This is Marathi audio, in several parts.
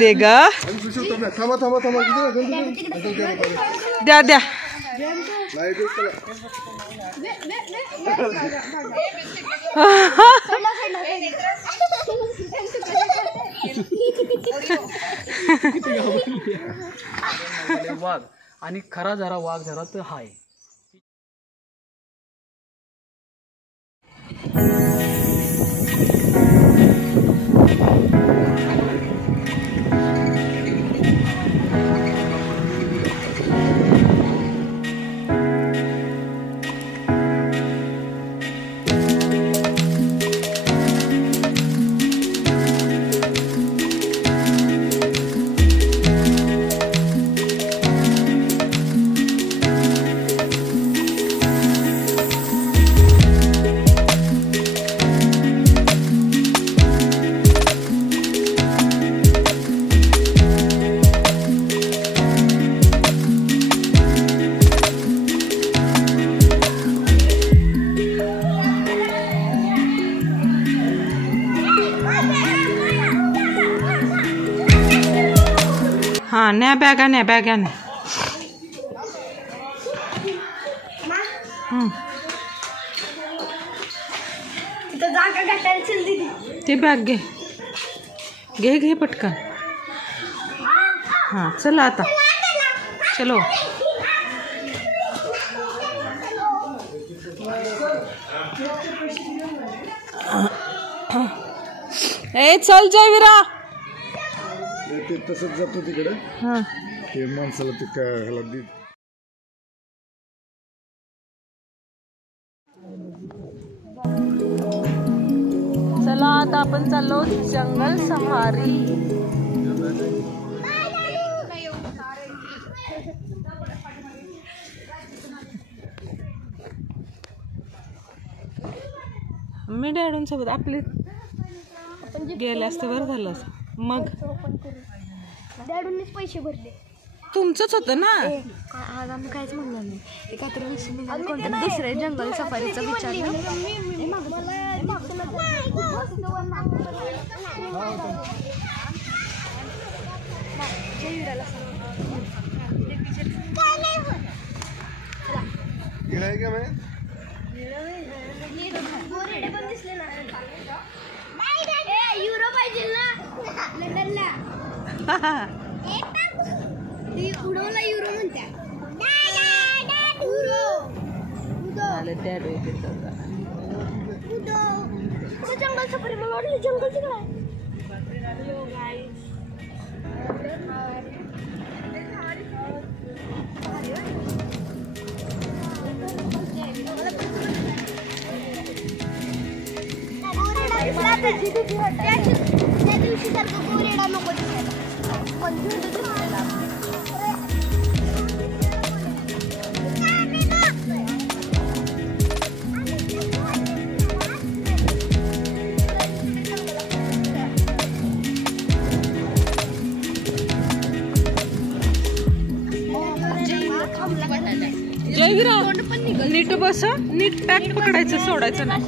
दे ग द्या द्या वाघ आणि खरा जरा वाघ जरा तर हाय. हाँ न्या बैगा ने ते बॅग घे घे पटकन. हाँ चला आता चलो. ए चल जयवीरा ते तसंच जातो तिकडे. हाँ ते माणसाला ते ह्याला दे. चला आता आपण चाललो जंगल सफारी. मी डॅडूंसोबत आपले गेले असते बरं झालं. मग डॅडूंनीच पैसे भरले. तुमचंच होतं ना. आज आम्ही काहीच म्हणलं नाही. एका दुसऱ्या जंगल सफारीचा विचार पण दिसले ना. युरो पाहिजे ना लंडनला. उडवला युरो म्हणत्या. जंगल सफारी मला वाटलं जंगलची काय. त्या दिवशी सारखं गोरेडा नको दिसायला. जयवीरा नीट बस. नीट पॅक पकडायचं सोडायचं ना.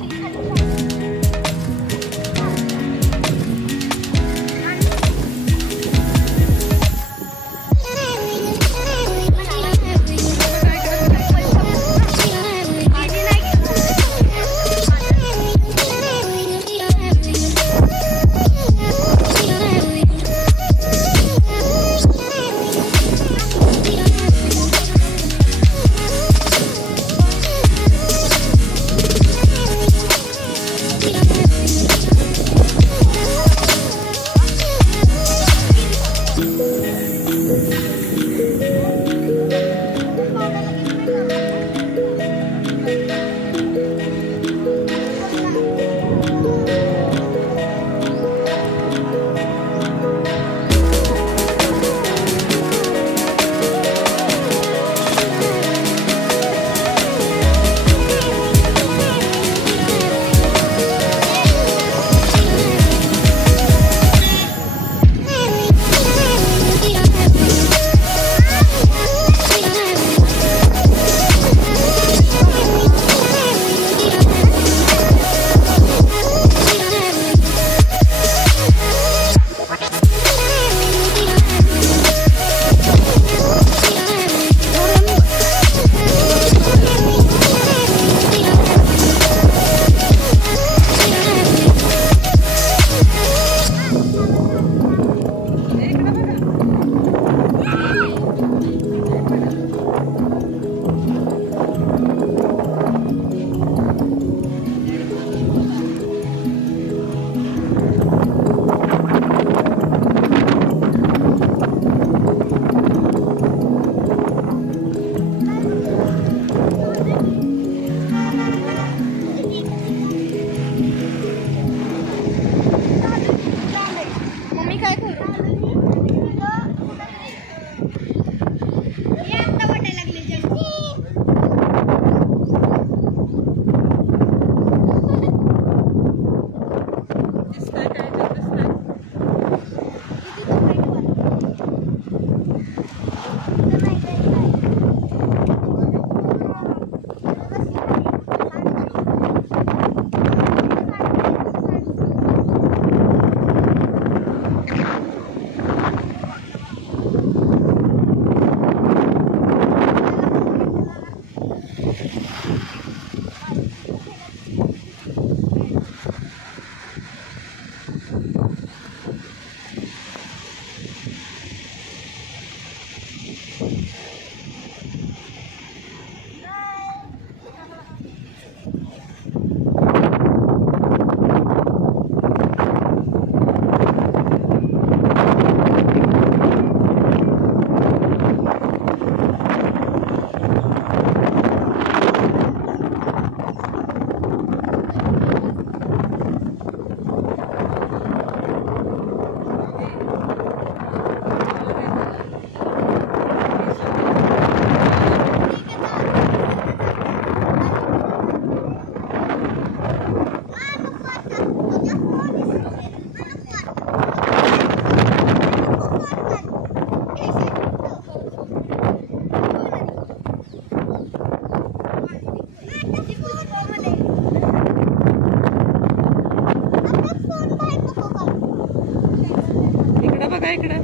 इकडे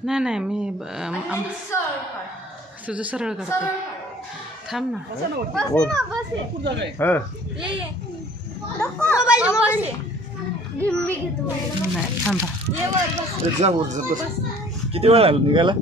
नाही नाही मी तुझं सरळ करते थांब ना नाही थांबा जा वर जा बस. किती वेळ लागला निघायला?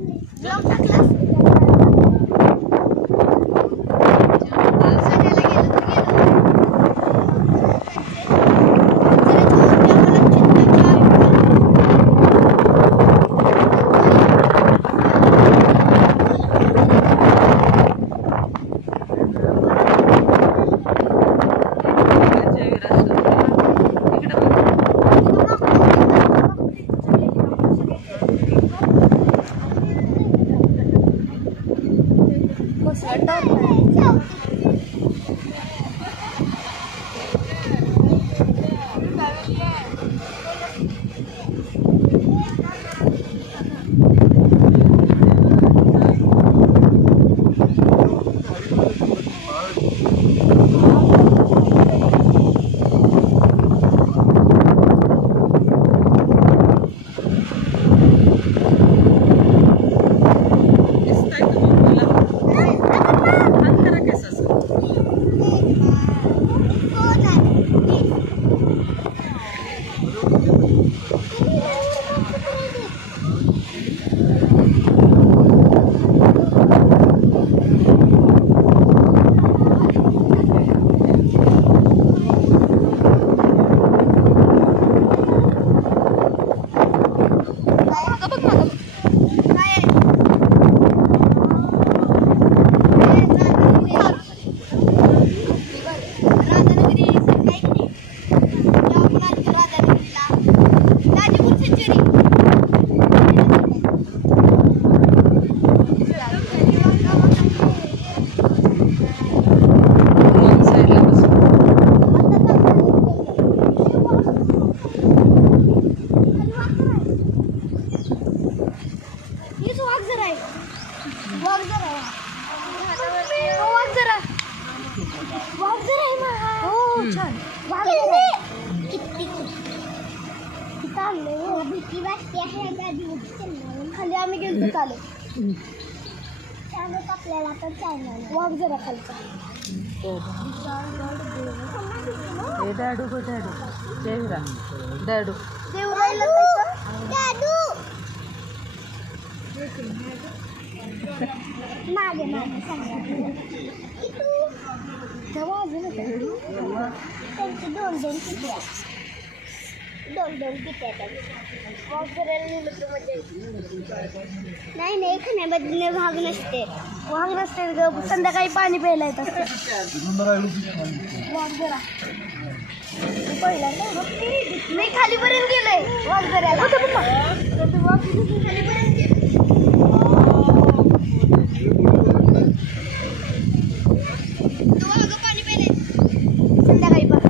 खाली आम्ही गेलो चालत त्यामुळे आपल्याला आता चालणार वाघ जरा खालचा डॅडू गो डॅडू देवरा डॅडू देवरायला डॅडू मागे मागे तेव्हा अजून त्यांची दोन दोन किती दोन दोन किती वाघ करायला नेलं तर मजा नाही नाही खाण्याबद्दल भाग नसते वाघ नसते संध्याकाळी पाणी प्यायला येत असते वाघ जरा पहिला नाही खालीपर्यंत गेलोय वाघ जरायला खालीपर्यंत पाणी प्यायला संध्याकाळी बघा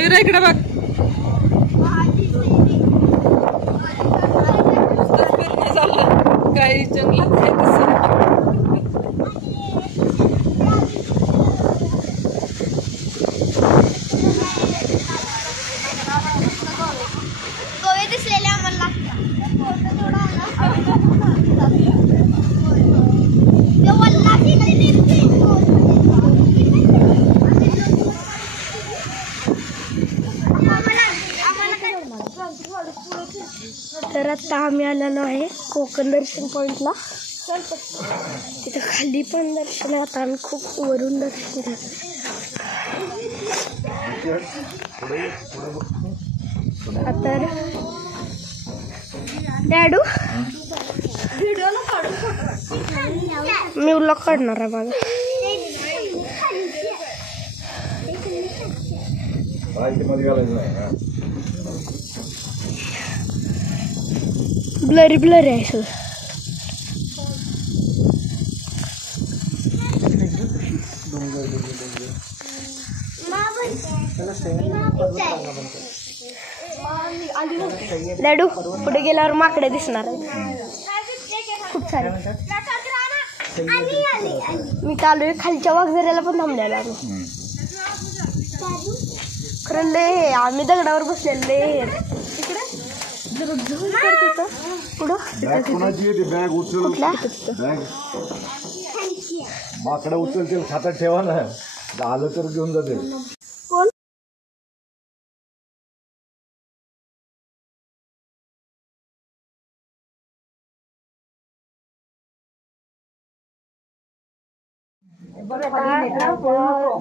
विरा इकडे बघ. काही जंगलात काय दिसत. गोवे दिसलेले आम्हाला तर आता आम्ही आलेलो आहे कोकण दर्शन पॉईंटला. तिथं खाली पण दर्शन आहे. आता आम्ही खूप वरून दर्शन घेतो. आता डॅडू मी व्लॉग काढणार आहे माझा. ब्लरी ब्लरी आहे सगळं. लाडू पुढे गेल्यावर माकडे दिसणार आहे खूप सारे. मी चालू आहे खालच्या वाघझऱ्याला पण थांबलेला आम्ही. खरं लय आम्ही दगडावर बसलेले इकडे पुढं माकडं उचलतील खात्यात ठेवा ना. आलं तर घेऊन जाते.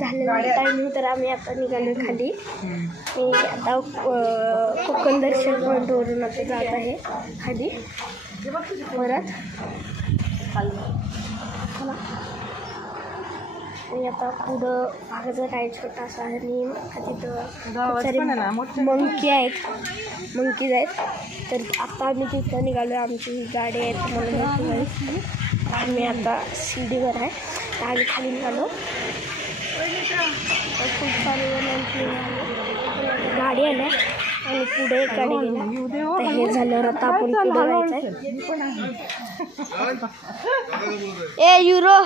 झालेलं टायमिंग तर आम्ही आता निघालो खाली. मी आता कोकण दर्शन पॉईंटवरून आता जात आहे खाली परत. आणि आता पुढं भागाचं काय छोटासा आहे आणि तिथं मंकी आहेत मंकीज आहेत. तर आता आम्ही तिथं निघालो. आमची गाडी आहे तुम्हाला आम्ही आता शिडीवर आहे. तर आम्ही खाली निघालो. खूप सारे गाडी आल्या आणि पुढे एक गाडी गेल्या. तर हे झाल्यावर आता आपण पुढे जायचं आहे. ए युरो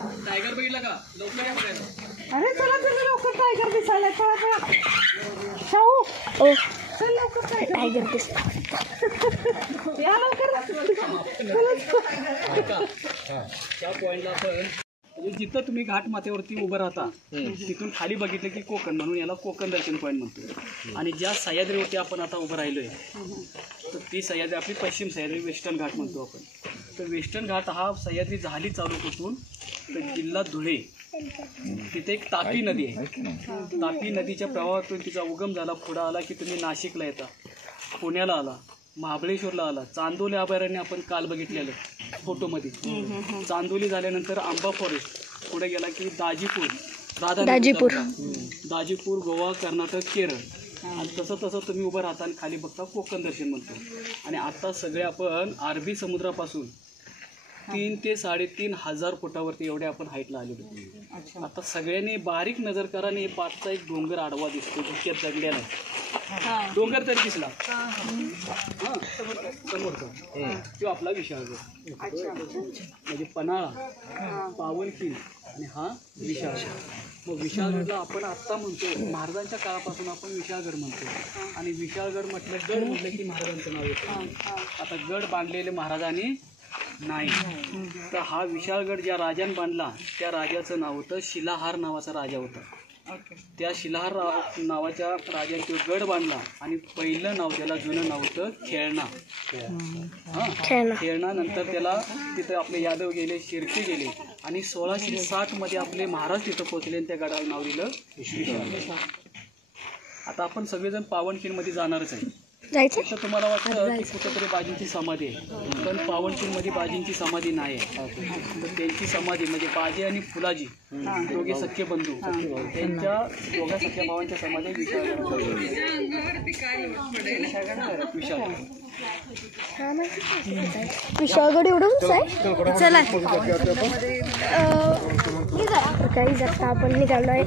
टायगर बघितला का? लवकर या बघायला. अरे चला तुम्ही लवकर टायगर दिसायला. शाहू ओ चल लवकर टायगर दिसतो. या लवकर. त्या पॉईंटला आपण म्हणजे जिथं तुम्ही घाट माथ्यावरती उभं राहता तिथून खाली बघितलं की कोकण म्हणून याला कोकण दर्शन पॉईंट म्हणतो. आणि ज्या सह्याद्रीवरती आपण आता उभं राहिलोय तर ती सह्याद्री आपली पश्चिम सह्याद्री वेस्टर्न घाट म्हणतो आपण. तर वेस्टर्न घाट हा सह्याद्री झाली चालू कुठून तर जिल्हा धुळे. तिथे एक तापी नदी आहे. तापी नदीच्या प्रवाहातून तिचा उगम झाला. पुढं आला की तुम्ही नाशिकला येता, पुण्याला आला, महाबळेश्वरला आला, चांदोली अभयारण्य आपण काल बघितलेलं फोटोमध्ये. चांदोली झाल्यानंतर आंबा फॉरेस्ट, पुढे गेला की दाजीपूर, दाजीपूर, गोवा, कर्नाटक, केरळ. आणि तसं तसं तुम्ही उभं राहता आणि खाली बघता कोकण दर्शन म्हणतो. आणि आता सगळे आपण अरबी समुद्रापासून 3 ते 3.5 हजार फुटावरती एवढे आपण हाईटला आलेलो. आता सगळ्यांनी बारीक नजर करा आणि पाठचा एक डोंगर आडवा दिसतो तितक्यात दगड्याला. डोंगर तरी दिसला समोरचा तो आपला विशाळगड. म्हणजे पन्हाळा, पावनखिंड आणि हा विशाळगड. मग विशाळगडला आपण आत्ता म्हणतो महाराजांच्या काळापासून आपण विशाळगड म्हणतो. आणि विशाळगड म्हटलं गड म्हटलं की महाराजांचं नाव येतं. आता गड बांधलेले महाराजांनी नाही. तर हा विशाळगड ज्या राजाने बांधला त्या राजाचं नाव होतं शिलाहार नावाचा राजा होता. त्या शिलाहार नावाच्या राजाने तो गड बांधला आणि पहिलं नाव त्याला जुनं नाव होतं खेळणा. खेळणा. नंतर त्याला तिथं आपले यादव गेले, शिर्के गेले आणि 1660 मध्ये आपले महाराज तिथं पोहोचले आणि त्या गडाला नाव दिलं विशाळगड. आता आपण सगळेजण पावनखिंडमध्ये जाणारच आहे. तर तुम्हाला वाटतं की कुठंतरी बाजींची समाधी आहे, पण पावनखिंडमध्ये बाजींची समाधी नाही आहे. तर त्यांची समाधी म्हणजे बाजी आणि फुलाजी दोघे सख्खे बंधू, त्यांच्या दोघा सख्या भावांच्या समाधी विशाळगड एवढंच आहे. चला काही जाता आपण निघालो आहे.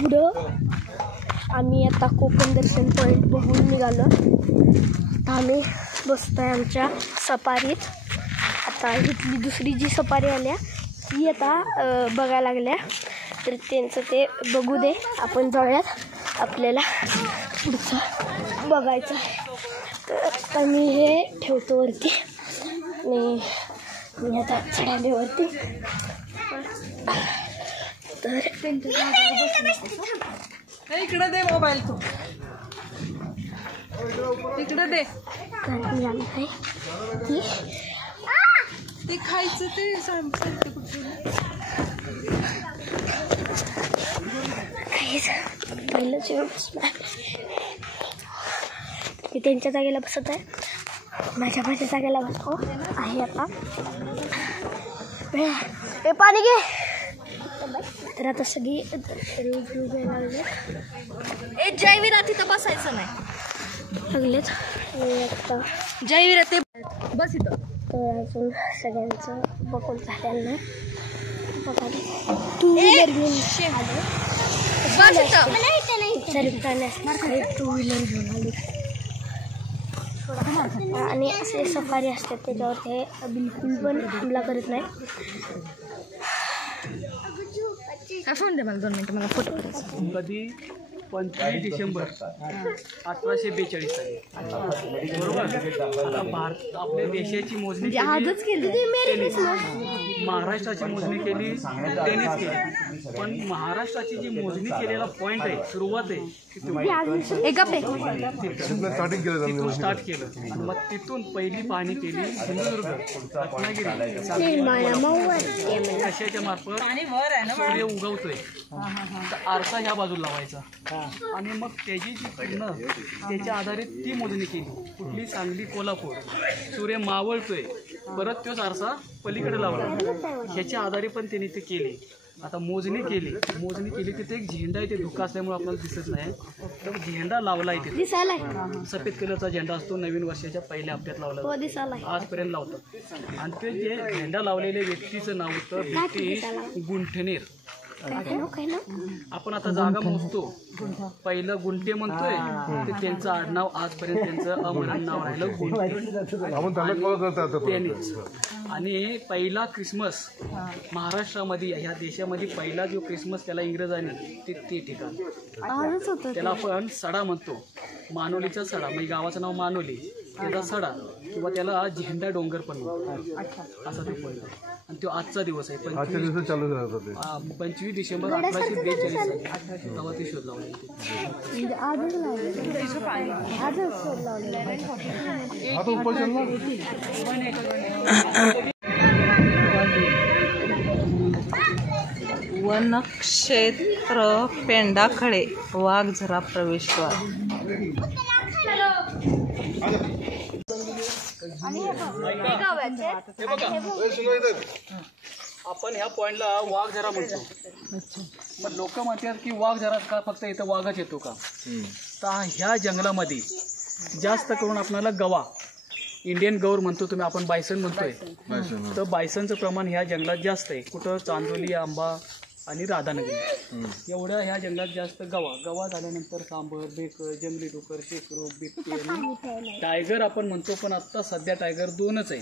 पुढं आम्ही आता कोकण दर्शन पॉईंट बघून निघालो. आता आम्ही बसतोय आमच्या सफारीत. आता इथली दुसरी जी सफारी आल्या ती आता बघायला लागल्या, तर त्यांचं ते बघू दे. आपण जाऊयात, आपल्याला पुढचं बघायचं आहे. तर आता मी हे ठेवतो वरती आणि मी आता चढाले वरती. तर इकडे दे मोबाईल, तू इकडे दे. ते खायचं ते सांगते कुठे पहिलं मी त्यांच्या जागेला बसत आहे, माझ्या जागेला बसतो आहे आता. हे पाणी घे. तर आता सगळी रिव्ह्यू घ्यायला लागले. जयवीरा तिथं बसायचं नाही लागलेत आता. जयवीरा ते बस इथं. तर अजून सगळ्यांचं बघून झालेलं नाही. बघा 2 व्हीलर घेऊन आले. 2 व्हीलर घेऊन आले आणि असे सफारी असतात त्याच्यावर ते बिलकुल पण हमला करत नाही. फोन दे मला 2 मिनिटं, मला फोटो करायचा. कधी 25 डिसेंबर 1842 साली, बरोबर. आता भारत आपल्या देशाची मोजणी महाराष्ट्राची मोजणी केली त्यांनीच केली, पण महाराष्ट्राची जी मोजणी केलेला पॉईंट आहे, सुरुवात आहे, तिथून स्टार्ट केलं. आणि मग तिथून पहिली पाहणी केली सिंधुदुर्ग, रत्नागिरी, कशाच्या मार्फत सूर्य उगवतोय तर आरसा ह्या बाजूला लावायचा आणि मग त्याची जी पूर्ण त्याच्या आधारित ती मोजणी केली. कुठली? सांगली, कोल्हापूर. सूर्य मावळतोय, परत तोच आरसा पलीकडे लावला. ह्याच्या आधारे पण त्यांनी ते केली. आता मोजणी केली तिथे एक झेंडा आहे, ते धुका असल्यामुळे आपल्याला दिसत नाही, तर झेंडा लावला आहे तिथे. सफेद कलरचा झेंडा असतो, नवीन वर्षाच्या पहिल्या हप्त्यात लावला, आजपर्यंत लावतात. आणि ते जे झेंडा लावलेल्या व्यक्तीचं नाव होतं ब्रिटिश गुंठनेर. आपण आता जागा मोजतो, पहिलं गुंटे म्हणतोय, तर त्यांचं आडनाव आजपर्यंत त्यांचं अमरण नाव राहिलं त्यांनीच. आणि पहिला क्रिसमस महाराष्ट्रामध्ये, ह्या देशामध्ये पहिला जो क्रिसमस केला इंग्रजांनी, ते ठिकाण त्याला आपण सडा म्हणतो. मानोलीचा सडा, म्हणजे गावाचं नाव मानोली, त्याचा सडा किंवा त्याला झेंडा डोंगर पण म्हणतो, असा तो पहिला. आणि तो आजचा दिवस आहे, 25 डिसेंबर 1842 तेव्हा ते शोध लावले. वनक्षेत्र पेंडाखळे वाघझरा प्रवेशद्वार. आपण ह्या पॉइंटला वाघझरा म्हणतो, पण लोक म्हणतात की वाघझरा का फक्त इथं वाघच येतो का? तर ह्या जंगलामध्ये जास्त करून आपल्याला गवा, इंडियन गौर म्हणतो तुम्ही, आपण बायसन म्हणतोय, तर बायसनचं प्रमाण ह्या जंगलात जास्त आहे. कुठं? चांदोली, आंबा आणि राधानगरी एवढ्या ह्या जंगलात जास्त गवा झाल्यानंतर सांबर, बेकर, जंगली डुकर, शेकरू, बिबटे आणि टायगर आपण म्हणतो, पण आत्ता सध्या टायगर 2च आहे.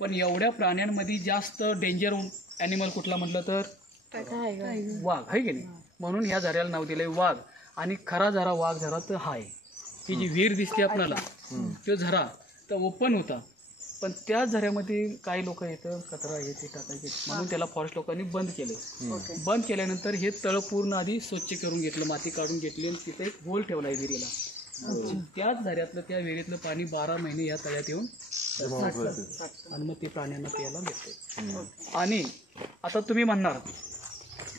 पण एवढ्या प्राण्यांमध्ये जास्त डेंजर ॲनिमल कुठला म्हटलं तर वाघ आहे की नाही, म्हणून ह्या झऱ्याला नाव दिलंय वाघ. आणि खरा झरा वाघ झरा तर हाय, ही जी विहीर दिसते आपल्याला, तो झरा तर ओपन होता, पण त्याच झऱ्यामध्ये काही लोक येतं कचरा हे ते टाकायचे, म्हणून त्याला फॉरेस्ट लोकांनी बंद केलं. बंद केल्यानंतर हे तळ पूर्ण आधी स्वच्छ करून घेतलं, माती काढून घेतली आणि तिथे एक होल ठेवला आहे विहिरीला. त्याच झऱ्यातलं, त्या विहिरीतलं पाणी 12 महिने या तळ्यात येऊन आणि मग ते प्राण्यांना प्यायला भेटते. आणि आता तुम्ही म्हणणार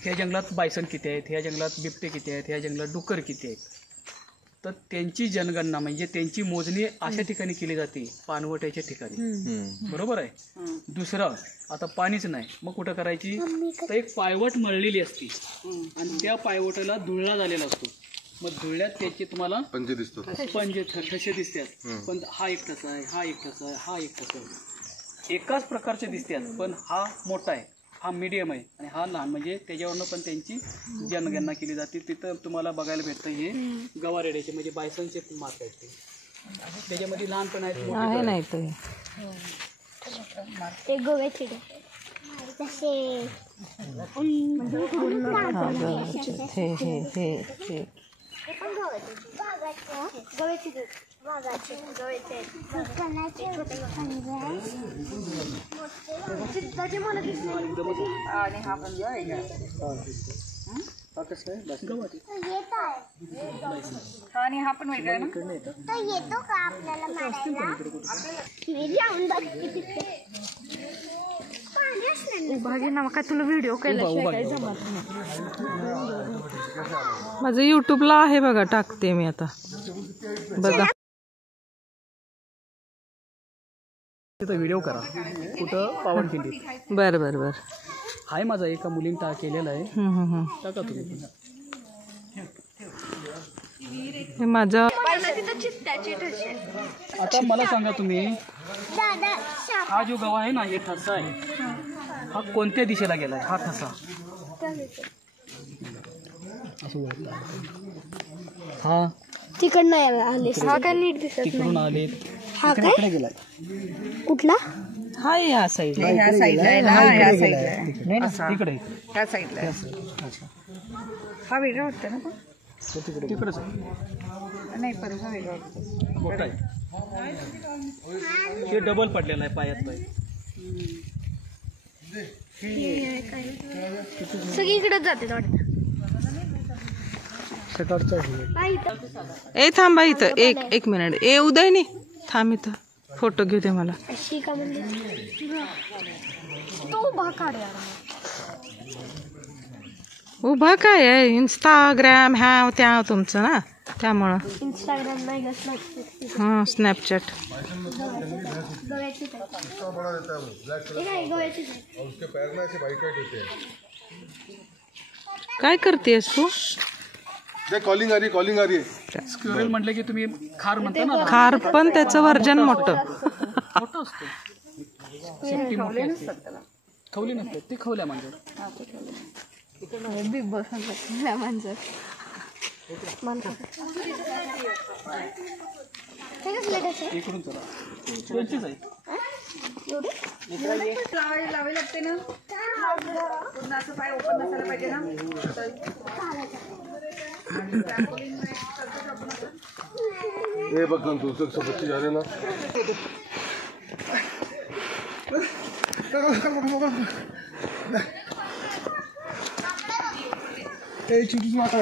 ह्या जंगलात बायसन किती आहेत, ह्या जंगलात बिबटे किती आहेत, ह्या जंगलात डुक्कर किती आहेत, तर त्यांची जनगणना म्हणजे त्यांची मोजणी अशा ठिकाणी केली जाते, पाणवट्याच्या ठिकाणी, बरोबर आहे. दुसरं, आता पाणीच नाही, मग कुठं करायची? तर एक पायवट मळलेली असते आणि त्या पायवटाला धुळा झालेला असतो. मग धुळ्यात त्याचे तुम्हाला पंजे ठसे दिसतात, पण हा एक ठसा आहे, हा एक ठसा आहे, हा एक ठसा आहे, एकाच प्रकारचे दिसतात, पण हा मोठा आहे हा मीडियम आहे आणि हा लहान, म्हणजे त्याच्यावरनं पण त्यांची जनगणना केली जाते. तिथं तुम्हाला बघायला भेटतं हे गवारेड्याचे म्हणजे बायसनचे मार्क आहेत ते. त्याच्यामध्ये लहान पण आहेत, मोठे आहे नाही तर ते गोव्याचे तसे हे आणि हा पण वेगळा ना, तो येतो का आपल्याला मारायला? भाजी काय तुला व्हिडिओ केल्याशिवाय काय जमत नाही. माझं यूट्यूबला आहे बघा, टाकते मी आता बघा. तिथं व्हिडिओ करा कुठं पावनखिंडीत. बरं बरं बरं. हाय माझा एका मुलीने केलेला आहे, टाका तुम्ही. हे माझं. आता मला सांगा तुम्ही, हा जो गवा आहे ना, हे ठसा आहे, हा कोणत्या दिशेला गेलाय? हा ठसा असं वळता. हा तिकडनं आले, हा काय नीट दिसत तिकडून आले, हा काय गेलाय कुठला? हा या साईडला, तिकडे ह्या साईडला हा वेगळा वाटतं ना, पण तिकडेच आहे. नाही पण हा वेगळा वाटतं. मोठा आहे, हे डबल पडलेला आहे पायात पाय. सगळीकडे जाते वाटतं. ए थांबा इथं, एक मिनिट. ए उदयनी थांब इथं, फोटो घेऊ दे मला. अशी का म्हणजे तो उभा काढ. उभा काय आहे? इंस्टाग्राम ह्या त्या तुमचं ना, त्यामुळं. इंस्टाग्राम नाही का, स्नॅपचॅट. हां स्नॅपचॅट. काय करतेस तू? कॉलिंग आ रही स्क्विरल म्हटलं की तुम्ही खार म्हणता ना, खार पण त्याचं वर्जन मोठं. मोठं असतं. शेपटी मोठी असते. खवली नसते, ती खवल्या म्हणजे बिग बॉस माणसं इकडून चला, त्यांचीच आहे. लावावी लागते ना, पूर्ण असं पाय ओपन नसायला पाहिजे ना. ये बघ तू सब बच्चे जा रहे ना. ए छोटी माता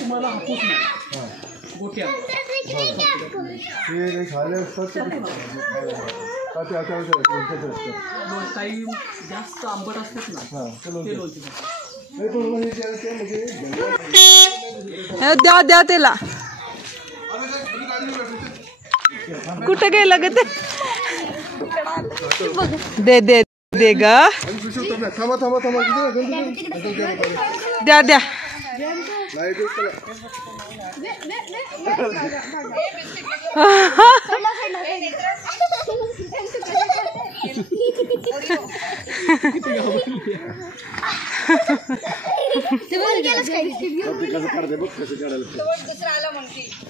तुम्हाला हापूस नाही, गोट्या हे खाले असतात काही जास्त आंबट असतात ना, ते लोणचे. द्या द्या त्याला. कुठं गेलं ग ते? दे दे दे ग, थांबा थांबा थांबा. द्या द्या.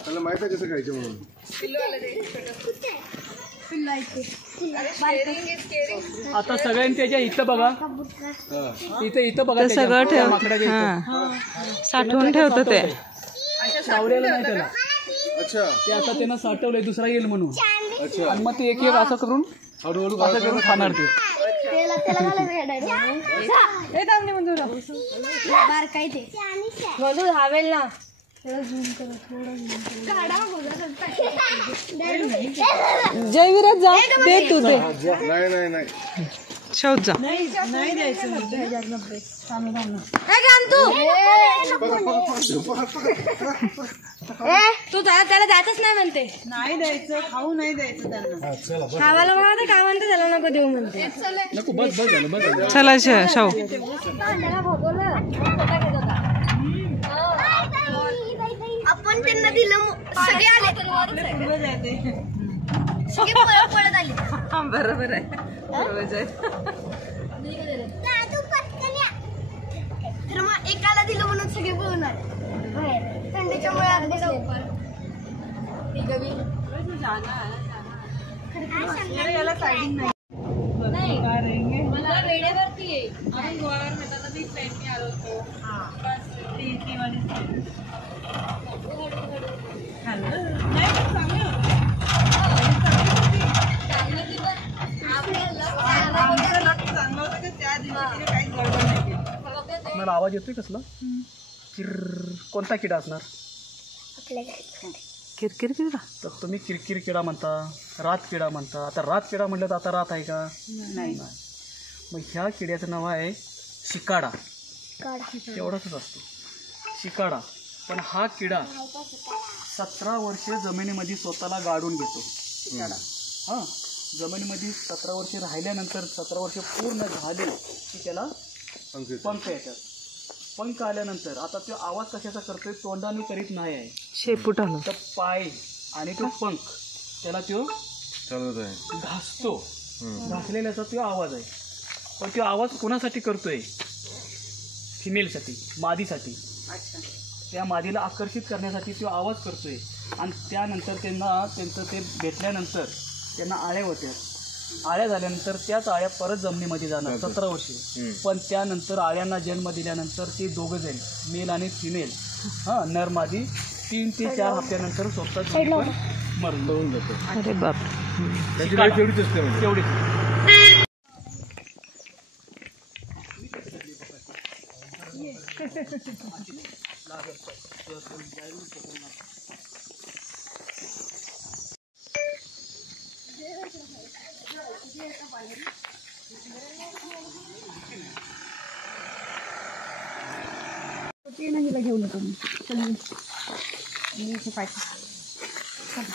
त्याला माहित आहे कसं खायचं म्हणून. आता सगळ्यांनी त्याच्या इथं बघा, इथं बघा, ते सगळं ठेव. माकडाच्या हां साठवून ठेवतं ते. सावळ्याला नाही त्याला. अच्छा, ते आता त्यानं साठवलंय, दुसरा येईल म्हणून. आणि मग ते एक एक असं करून हळूहळू असं करून खाणार ते. हवेल ना. जयवीरात जा, दे तू दे. नाही नाही नाही शोध जा. तू त्याला जायचंच नाही म्हणते. नाही द्यायचं, खाऊ नाही द्यायचं त्यांना. खावायला म्हणते, काय म्हणते त्याला नको देऊ म्हणते. नको बस बस झालं बस झालं. चला शाहू. आपण त्यांना दिलं सगळे आले सगळे पळत आले. बरोबर आहे. तर मग एकाला दिलं म्हणून सगळे पळून आले थंडीच्या मुळे याला सायडिंग नाही. मला आवाज येतोय कसला कोणता किडा असणार किरकिर किडा. तर तुम्ही किरकिर किडा म्हणता रात किडा म्हणता. आता रात किडा म्हटलं तर आता रात आहे का नाही. मग ह्या किड्याचं नाव आहे शिकाडा. एवढाच असतो शिकाडा. पण हा किडा 17 वर्षे जमिनीमध्ये स्वतःला गाडून घेतो. हां जमिनीमध्ये 17 वर्षे राहिल्यानंतर 17 वर्ष पूर्ण झाले की त्याला पंख येतात. पंख आल्यानंतर आता तो आवाज कशाचा करतोय तोंडाने करीत नाही आहे शेपूट आलं. तर पाय आणि तो पंख त्याला तो चालत आहे घासतो. घासलेल्याचा तो आवाज आहे. पण तो आवाज कोणासाठी करतोय फिमेलसाठी मादीसाठी. त्या मादीला आकर्षित करण्यासाठी तो आवाज करतोय. आणि त्यानंतर त्यांचं ते भेटल्यानंतर त्यांना आळ्या होत्या. आळ्या झाल्यानंतर त्याच आळ्या परत जमिनीमध्ये जाणार 17 वर्षे. पण त्यानंतर आळ्यांना जन्म दिल्यानंतर ते दोघं जण मेल आणि फिमेल नर मादी 3 ते 4 हप्त्यानंतर स्वतः मरून जातो. अरे बाप. त्याची लाईफ एवढीच असते म्हणजे. तेवढीच. घेऊन येतो मी.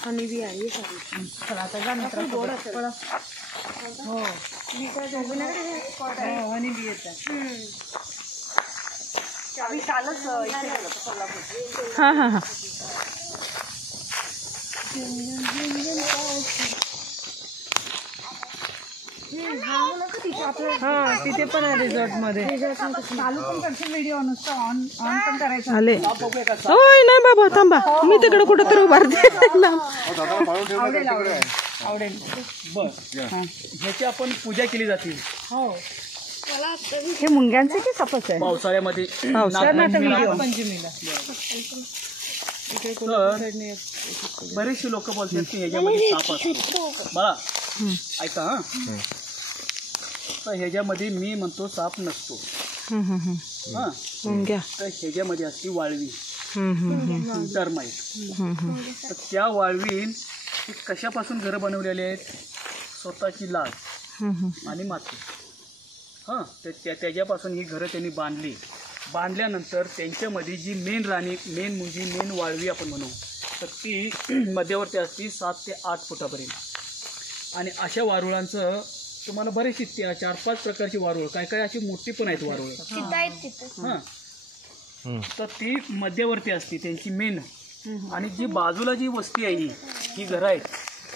आणि बी आहे चला आता जा नंतर हो आणि बी येत आम्ही कालच इथे गेलो कोल्हापूर. हां हां हां. हा तिथे पण आहे रिसॉर्ट मध्ये. चालू पण करशील व्हिडिओ नुसतं ऑन पण करायचं. आले. होय नाही बाबा थांबा मी तिकडे कुठं तर उभारते. दादाला पाळून ठेवलं काय तिकडे आहे. आवडेल. बस ह्याची आपण पूजा केली जाते. हो हे मुंग्यांचे की सापच आहे. पावसाळ्यामध्ये पंचमीला बरेचसे लोक बोलतात की ह्याच्यामध्ये साप असतो. बाळा ऐका हां. तर ह्याच्यामध्ये मी म्हणतो साप नसतो. हां मुंग्या. तर ह्याच्यामध्ये असते वाळवी टर्माइट. तर त्या वाळवीन कशापासून घरं बनवलेली आहेत स्वतःची लाज आणि माती. हां तर त्याच्यापासून ही घरं त्यांनी बांधली. बांधल्यानंतर त्यांच्यामध्ये जी मेन राणी मेन मुंजी मेन वाळवी आपण म्हणू तर ती मध्यवर्ती असते 7 ते 8 फुटापर्यंत. आणि अशा वारुळांचं तुम्हाला बरेचशी 4-5 प्रकारची वारुळ काय काय अशी मोठी पण आहेत वारुळ. हां तर ती मध्यवर्ती असते त्यांची मेन. आणि जी बाजूला जी वस्ती आहे ही घरं आहेत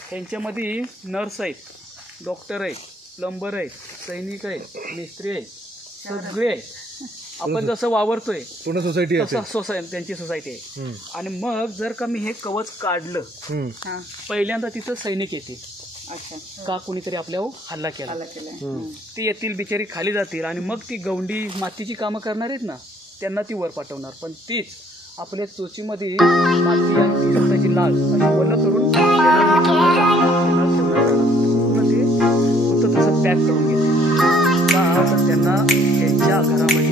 त्यांच्यामध्ये नर्स आहेत डॉक्टर आहेत प्लंबर आहेत सैनिक आहेत मिस्त्री आहेत सगळे आहेत. आपण जसं वावरतोय पूर्ण सोसायटी तसं त्यांची सोसायटी आहे. आणि मग जर का मी हे कवच काढलं पहिल्यांदा तिथं सैनिक येतील. का कोणीतरी आपल्यावर हल्ला केला ती येतील बिचारी खाली जातील आणि मग ती गवंडी मातीची कामं करणार आहेत ना त्यांना ती वर पाठवणार. पण तीच आपल्या चोचीमध्ये माती आणि ती स्वतःची लाज अशी वल्ल करून ते फक्त तसं पॅक करून घेते. का तर त्यांना त्यांच्या घरामध्ये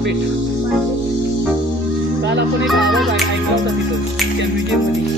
बारपेट. काल आपण एक आवाज ऐकला होता तिथं त्या म्युझियम मध्ये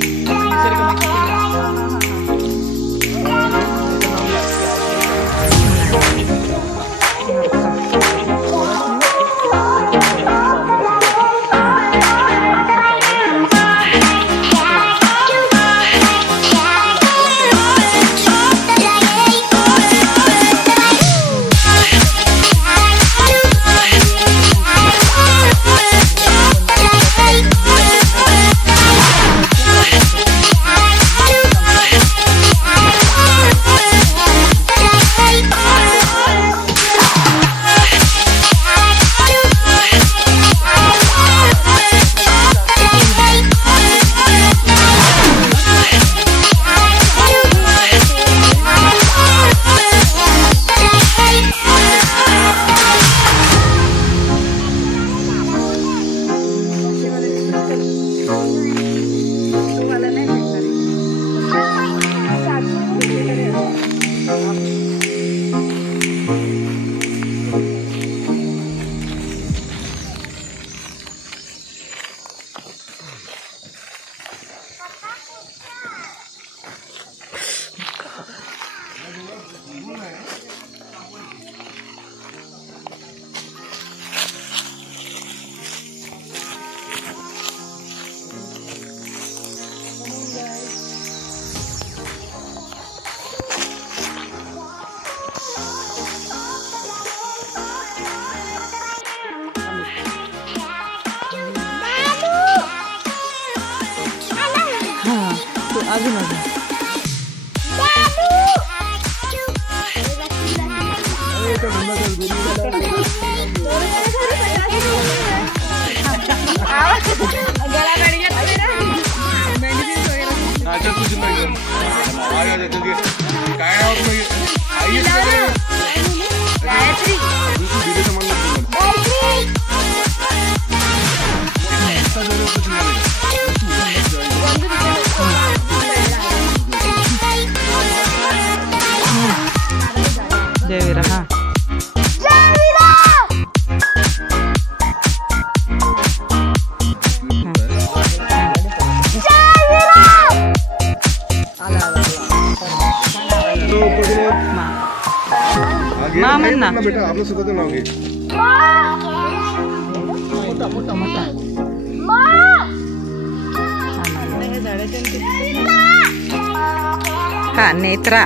अजून अजून जयवीरा. हा मामन ना बेटा आपलं स्वतःचं नाव घे. मोठा मोठा हा नेत्रा.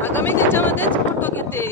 अगं मी त्याच्यामध्येच फोटो घेते.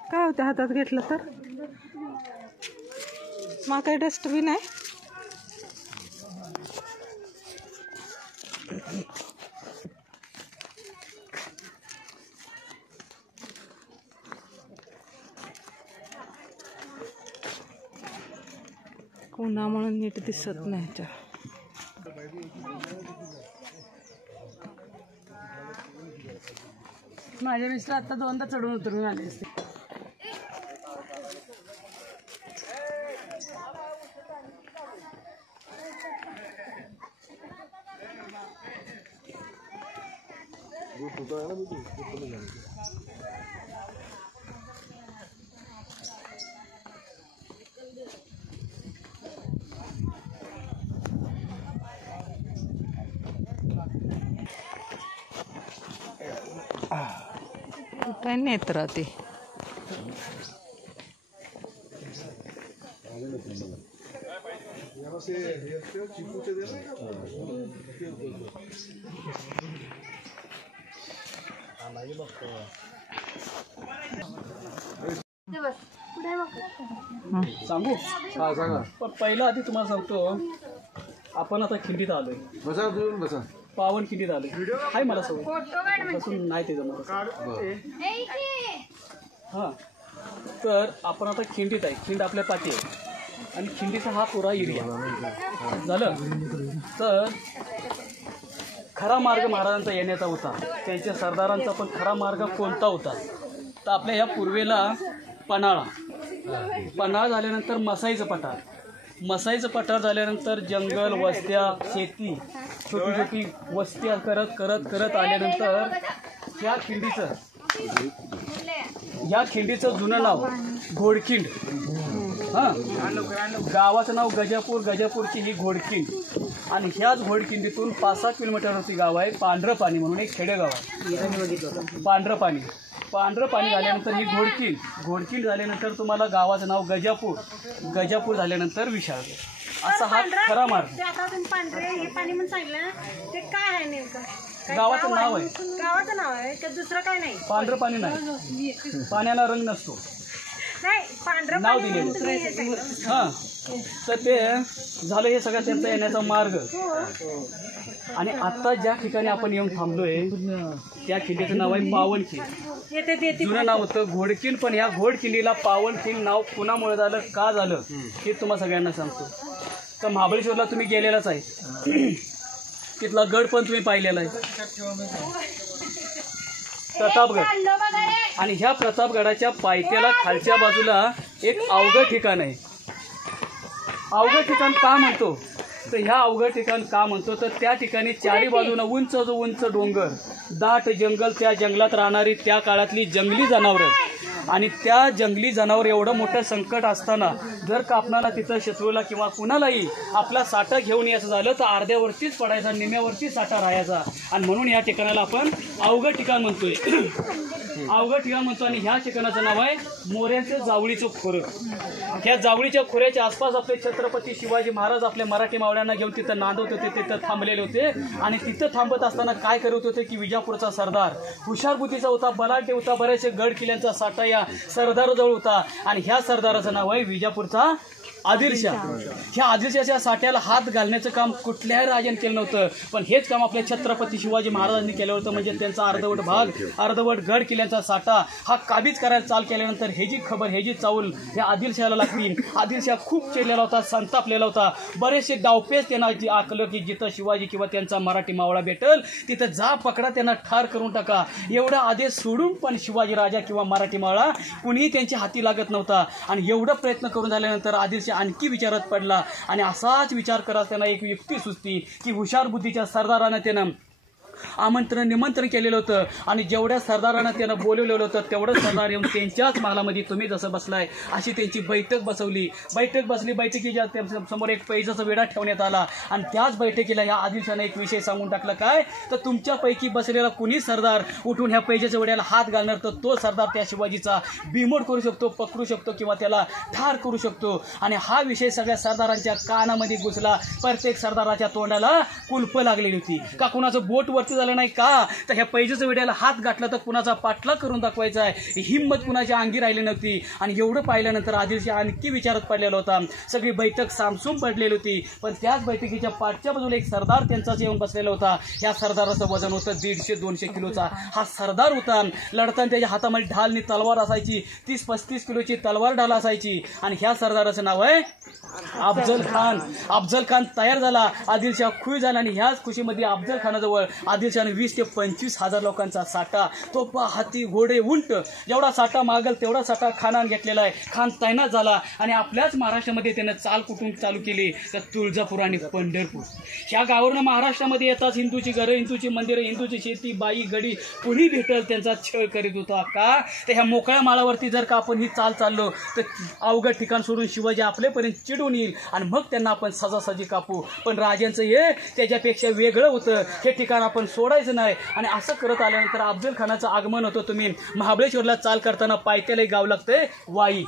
काय होतं हातात घेतलं तर? मग काही डस्टबिन आहे? उन्हामुळे नीट दिसत नाही त्या. माझे मिस्टर आता दोनदा चढून उतरून आले असते. काय नेत्र ते सांगू? हा सांगा. पण पहिला आधी तुम्हाला सांगतो, आपण आता खिंडीत आलोय, बसा तुम्ही बसा. पावन खिंडीत आलोय. हाय मला सवय बसून नाही ते जमत. हां, तर आपण आता खिंडीत आहे. खिंड आपल्या पाठी आहे आणि खिंडीचा हा पुरा एरिया झालं. तर खरा मार्ग महाराजांचा येण्याचा होता, त्यांच्या सरदारांचा पण खरा मार्ग कोणता होता? तर आपल्या ह्या पूर्वेला पन्हाळा झाल्यानंतर मसाईचं पठार, मसाईचं पठार झाल्यानंतर जंगल, वस्त्या, शेती, छोटी छोटी वस्त्या करत करत करत आल्यानंतर या खिंडीचं जुनं नाव घोडखिंड. हां, गावाचं नाव गजापूर, गजापूरची ही घोडखिंड. आणि ह्याच घोडखिंडीतून 5-6 किलोमीटरवरती गाव आहे पांढरं पाणी म्हणून, एक खेडेगाव आहे. पांढरं पाणी झाल्यानंतर ही घोडखिंड झाल्यानंतर तुम्हाला गावाचं नाव गजापूर झाल्यानंतर विशाळगड. असा हा खरा मार्ग. गावाचं नाव आहे, दुसरं काय नाही. पांढरं पाणी नाही, पाण्याला रंग नसतो, नाव दिलेलं. हां, तर ते झालं हे सगळं त्यांचा येण्याचा मार्ग. आणि आता ज्या ठिकाणी आपण येऊन थांबलोय त्या खिंडीचं नाव आहे पावनखिंड. जुनं नाव होतं घोडखिंड, पण ह्या घोडखिंडीला पावनखिंड नाव कुणामुळे झालं, का झालं हे तुम्हाला सगळ्यांना सांगतो. तर महाबळेश्वरला तुम्ही गेलेलाच आहे, तिथला गड पण तुम्ही पाहिलेला आहे, प्रतापगड. आणि ह्या प्रतापगडाच्या पायथ्याला खालच्या बाजूला एक अवघड ठिकाण आहे. अवघड ठिकाण का म्हणतो, तर ह्या अवघड ठिकाण का म्हणतो, तर त्या ठिकाणी चारी बाजूनं उंच डोंगर, दाट जंगल, त्या जंगलात राहणारी त्या काळातली जंगली जनावरं. आणि त्या जंगली जनावर एवढं मोठं संकट असताना जर का आपणाला तिथं शत्रूला किंवा कुणालाही आपला साठा घेऊन यायचं झालं तर अर्ध्यावरतीच पडायचा, निम्यावरतीच साठा राहायचा. आणि म्हणून या ठिकाणाला आपण अवघड ठिकाण म्हणतोय. आणि ह्या ठिकाणाचं नाव आहे मोऱ्यांचं जावळीचं खोरं. ह्या जावळीच्या खोऱ्याच्या आसपास आपले छत्रपती शिवाजी महाराज आपल्या मराठी मावळ्यांना घेऊन तिथं नांदवत होते, तिथं थांबलेले होते. आणि तिथं थांबत असताना काय करत होते की विजापूरचा सरदार हुशार बुद्धीचा होता, बलाढ्य होता, बरेचसे गड किल्ल्यांचा साठा या सरदाराजवळ होता. आणि ह्या सरदाराचं नाव आहे विजापूरचा आदिलशाह. ह्या आदिलशाहच्या साठ्याला हात घालण्याचं काम कुठल्याही राजाने केलं नव्हतं, पण हेच काम आपल्या छत्रपती शिवाजी महाराजांनी केलं होतं. म्हणजे त्यांचा अर्धवट गड किल्ल्यांचा साठा हा काबीज करायला चाल केल्यानंतर हे जी खबर, हे जी चाऊल ह्या आदिलशाहला लागली. आदिलशाह खूप चिडलेला होता, संतापलेला होता. बरेचसे डावपेच त्यांना आखलं की जिथं शिवाजी किंवा त्यांचा मराठी मावळा भेटल तिथं जा, पकडा, त्यांना ठार करून टाका. एवढा आदेश सोडून पण शिवाजी राजा किंवा मराठी मावळा कुणीही त्यांच्या हाती लागत नव्हता. आणि एवढा प्रयत्न करून झाल्यानंतर आदिलशाह आणखी विचारात पडला. आणि असाच विचार करत त्यांना एक युक्ती सुचती की हुशार बुद्धीच्या सरदारानं त्यानं निमंत्रण केलेलं होतं. आणि जेवढ्या सरदारांना त्यानं बोलवलेलं होतं तेवढंच सरदार येऊन त्यांच्याच महालामध्ये तुम्ही जसं बसलाय अशी त्यांची बैठक बसवली. बैठकीच्या समोर एक पैजाचा विडा ठेवण्यात आला. आणि त्याच बैठकीला या आदिलशाहने एक विषय सांगून टाकला, काय तर तुमच्यापैकी बसलेला कुणी सरदार उठून ह्या पैजाच्या विड्याला हात घालणार तर तो सरदार त्या शिवाजीचा बिमोड करू शकतो, पकडू शकतो किंवा त्याला ठार करू शकतो. आणि हा विषय सगळ्या सरदारांच्या कानामध्ये घुसला. प्रत्येक सरदाराच्या तोंडाला कुलप लागलेली होती. का कुणाचं बोट वर झालं नाही का, तर ह्या पैजाच्या विड्याला हात घातला तर कुणाचा पाठला करून दाखवायचा आहे, हिंमत कुणाच्या अंगी राहिली नव्हती. आणि एवढं पाहिल्यानंतर आदिलशाह आणखी विचारात पडलेला होता. सगळी बैठक सामसूम पडलेली होती. पण त्याच बैठकीच्या पाठच्या बाजूला एक सरदार त्यांचाच येऊन बसलेला होता. या सरदाराचं वजन होतं 150-200 किलोचा. हा सरदार होता. लढताना त्याच्या हातामध्ये ढालनी तलवार असायची, 30-35 किलोची तलवार ढाल असायची. आणि ह्या सरदाराचं नाव आहे अफजल खान. तयार झाला. आदिलशाह खुश झाला. आणि ह्याच खुशीमध्ये अफजल खानाजवळ आदिलशाने 20 ते 25,000 लोकांचा साठा, तोफा, हाती, घोडे, उंट, जेवढा साठा मागल तेवढा साठा खानान घेतलेला आहे. खान तैनात झाला आणि आपल्याच महाराष्ट्रामध्ये त्यानं चाल कुठून चालू केली तर तुळजापूर आणि पंढरपूर. ह्या गावावरनं महाराष्ट्रामध्ये येताच हिंदूची घरं, हिंदूची मंदिरं, हिंदूची शेती, बाई, गडी कुणी भेटल त्यांचा छळ करीत होता. का तर ह्या मोकळ्या माळावरती जर का आपण ही चाल चाललो तर अवघड ठिकाण सोडून शिवाजी आपल्यापर्यंत चिडून येईल आणि मग त्यांना आपण सजासजी कापू. पण राजांचं हे त्याच्यापेक्षा वेगळं होतं. हे ठिकाण आपण सोडायचं नाही. आणि असं करत आल्यानंतर अफजल खानाचं आगमन होतं. तुम्ही महाबळेश्वरला चाल करताना पायथ्याला गाव लागतंय वाई.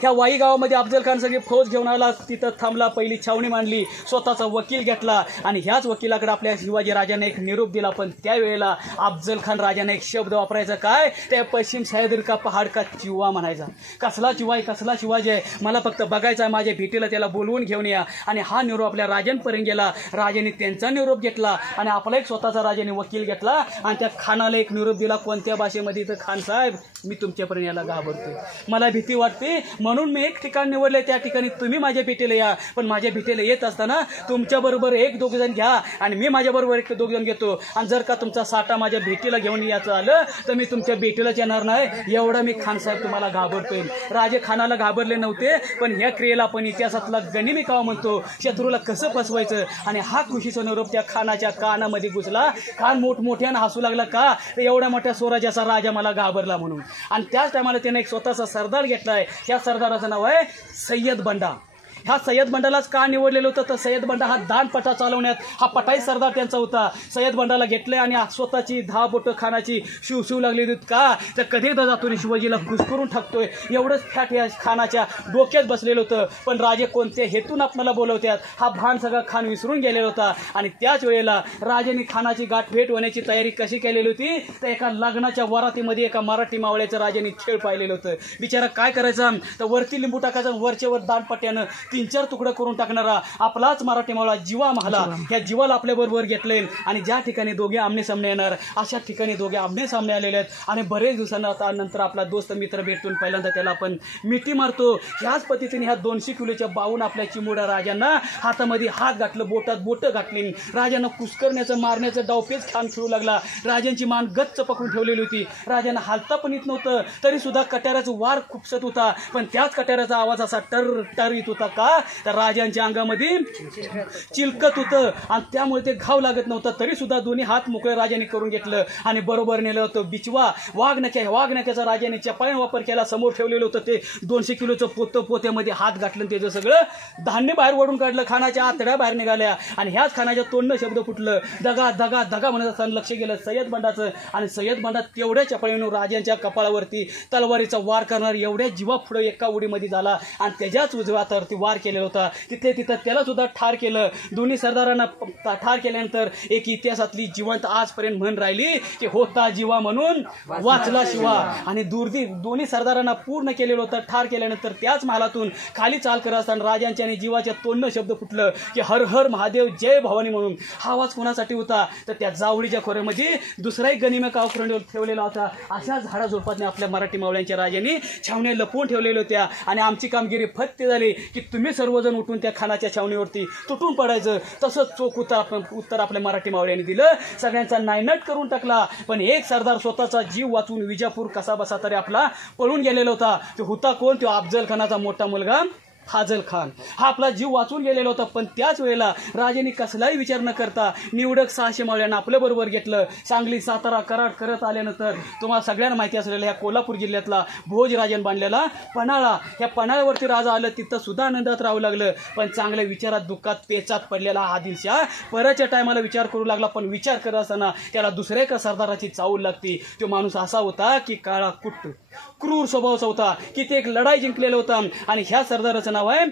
ह्या वाई गावामध्ये अफजल खान सगळी फौज घेऊन आला, तिथं थांबला, पहिली छावणी मांडली, स्वतःचा वकील घेतला आणि ह्याच वकिलाकडे आपल्या शिवाजी राजाने एक निरोप दिला. पण त्यावेळेला अफजल खान राजाने एक शब्द वापरायचा, काय त्या पश्चिम सह्याद्री का पहाड का चिवा म्हणायचा. कसला चिवाय, कसला शिवाजी आहे, मला फक्त बघायचा आहे, माझ्या भेटीला त्याला बोलवून घेऊन या. आणि हा निरोप आपल्या राजांपर्यंत गेला. राजाने त्यांचा निरोप घेतला आणि आपला एक स्वतःचा राजाने वकील घेतला आणि त्या खानाला एक निरोप दिला. कोणत्या भाषेमध्ये? तर खान साहेब, मी तुमच्यापर्यंत याला घाबरतो, मला भीती वाटते, म्हणून मी एक ठिकाण निवडले, त्या ठिकाणी तुम्ही माझ्या भेटीला या. पण माझ्या भेटीला येत असताना तुमच्याबरोबर 1-2 जण घ्या आणि मी माझ्याबरोबर 1-2 जण घेतो. आणि जर का तुमचा साठा माझ्या भेटीला घेऊन यायचं आलं तर मी तुमच्या भेटीलाच येणार नाही, एवढं मी खानसाहेब तुम्हाला घाबरतोय. राजे खानाला घाबरले नव्हते, पण ह्या क्रियेला आपण इतिहासातला गनिमी काव म्हणतो. शत्रूला कसं फसवायचं. आणि हा खुशीचा निरोप त्या खानाच्या कानामध्ये घुसला. खान मोठमोठ्यानं हसू लागला, का तर एवढ्या मोठ्या स्वराज्याचा राजा मला घाबरला म्हणून. आणि त्याच टायमाला त्याने एक स्वतःचा सरदार घेतलाय. त्या सरदाराचं नाव आहे सय्यद बंडा. ह्या सय्यद बंडालाच का निवडलेलं होतं तर सय्यद बंडा हा दानपटा चालवण्यात हा पटाई सरदार त्यांचा होता. सय्यद बंडाला घेतले आणि स्वतःची 10 बोटं खानाची शिव लागली होती. का तर कधी एकदा जातो शिवाजीला घुसकरून टाकतोय, एवढंच फॅट या खानाच्या डोक्यात बसलेलं होतं. पण राजे कोणत्या हेतून आपल्याला बोलवतात हा भान सगळा खान विसरून गेलेला होता. आणि त्याच वेळेला राजांनी खानाची गाठभेट होण्याची तयारी कशी केलेली होती तर एका लग्नाच्या वरातीमध्ये एका मराठी मावळ्याचं राजांनी खेळ पाहिलेलं होतं. बिचारा काय करायचा तर वरती लिंबू टाकायचा, वरच्यावर दानपट्ट्यानं 3-4 तुकडं करून टाकणारा आपलाच मराठी मावळा जीवा महाला. ह्या जीवाला आपल्याबरोबर घेतले आणि ज्या ठिकाणी दोघे आमने सामने येणार अशा ठिकाणी दोघे आमने सामने आलेले आहेत. आणि बरेच दिवसानंतर आपला दोस्त मित्र भेटून पहिल्यांदा त्याला आपण मिठी मारतो. ह्याच पद्धतीने ह्या 200 किलोच्या बाहून आपल्या चिमुड्या राजांना हातामध्ये हात घातलं, बोटात बोटं घातली. राजांना कुस्करण्याचं मारण्याचं डावपेच खान खेळू लागला. राजांची मान गच्च पकडून ठेवलेली होती. राजांना हालता पण येत नव्हतं, तरी सुद्धा कट्याराचं वार खुपसत होता. पण त्याच कट्याराचा आवाज असा टर येत होता. का तर राजांच्या अंगामध्ये चिलकत होतं आणि त्यामुळे ते घाव लागत नव्हता. तरी सुद्धा दोन्ही हात मोकळे राजाने करून घेतलं आणि बरोबर नेलं होतं बिचवा. वाघनक्याचा राजाने चपाळीने वापर केला. समोर ठेवलेलं होतं ते 200 किलोचं पोत्यामध्ये हात घातलं, त्याचं सगळं धान्य बाहेर ओढून काढलं. खानाच्या आतड्या बाहेर निघाल्या आणि ह्याच खानाच्या तोंडनं शब्द फुटलं, दगा दगा दगा म्हणत असताना लक्ष गेलं सय्यद बंडाचं. आणि सय्यद बंडा तेवढ्या चपाळीनं राजांच्या कपाळावरती तलवारीचा वार करणार एवढ्या जीवा पुढे एका उडीमध्ये झाला आणि त्याच्याच उजव्या हातावरती वार केलेला होता. तिथं त्याला सुद्धा ठार केलं. दोन्ही सरदारांना ठार केल्यानंतर एक इतिहासातली जिवंत आजपर्यंत म्हण राहिली की होता जीवा म्हणून वाचला शिवा. आणि दोन्ही सरदारांना पूर्ण केलेलं होतं. ठार केल्यानंतर त्याच महालातून खाली चाल करत असताना राजांच्या आणि जीवाच्या तोंडनं शब्द फुटलं की हर हर महादेव जय भवानी म्हणून. हा आवाज कोणासाठी होता तर त्या जावळीच्या खोऱ्यामध्ये दुसराही गनिमी काव करून ठेवलेला होता. अशा झाडाझोपातने आपल्या मराठी मावळ्यांच्या राजांनी छावण्या लपवून ठेवलेल्या होत्या. आणि आमची कामगिरी फत्ते झाली की तुम्ही सर्वजण उठून त्या खानाच्या छावणीवरती तुटून पडायचं. तसंच चोख उत्तर आपल्या मराठी मावळ्यांनी दिलं. सगळ्यांचा नायनाट करून टाकला. पण एक सरदार स्वतःचा जीव वाचून विजापूर कसा बसा तरी आपला पळून गेलेला होता. तो होता कोण? तो अफजल खानाचा मोठा मुलगा फाजल खान. हा आपला जीव वाचून गेलेला होता. पण त्याच वेळेला राजांनी कसलाही विचार न करता निवडक 600 मावळ्यांना आपल्या बरोबर घेतलं. सांगली, सातारा, कराड करत आल्यानंतर तुम्हाला सगळ्यांना माहिती असलेल्या ह्या कोल्हापूर जिल्ह्यातला भोज राजाने बांधलेला पन्हाळा, ह्या पन्हाळ्यावरती राजा आलं. तिथं सुद्धा आनंदात राहू लागलं. पण चांगल्या विचारात दुःखात पेचात पडलेला आदिलशाह परतच्या टायमाला विचार करू लागला. पण विचार करत असताना त्याला दुसऱ्या एका सरदाराची चावल लागती. तो माणूस असा होता की काळा कुट्ट क्रूर स्वभावाचा होता की ते एक लढाई जिंकलेलं होता. आणि ह्या सरदाराचं नाव आहे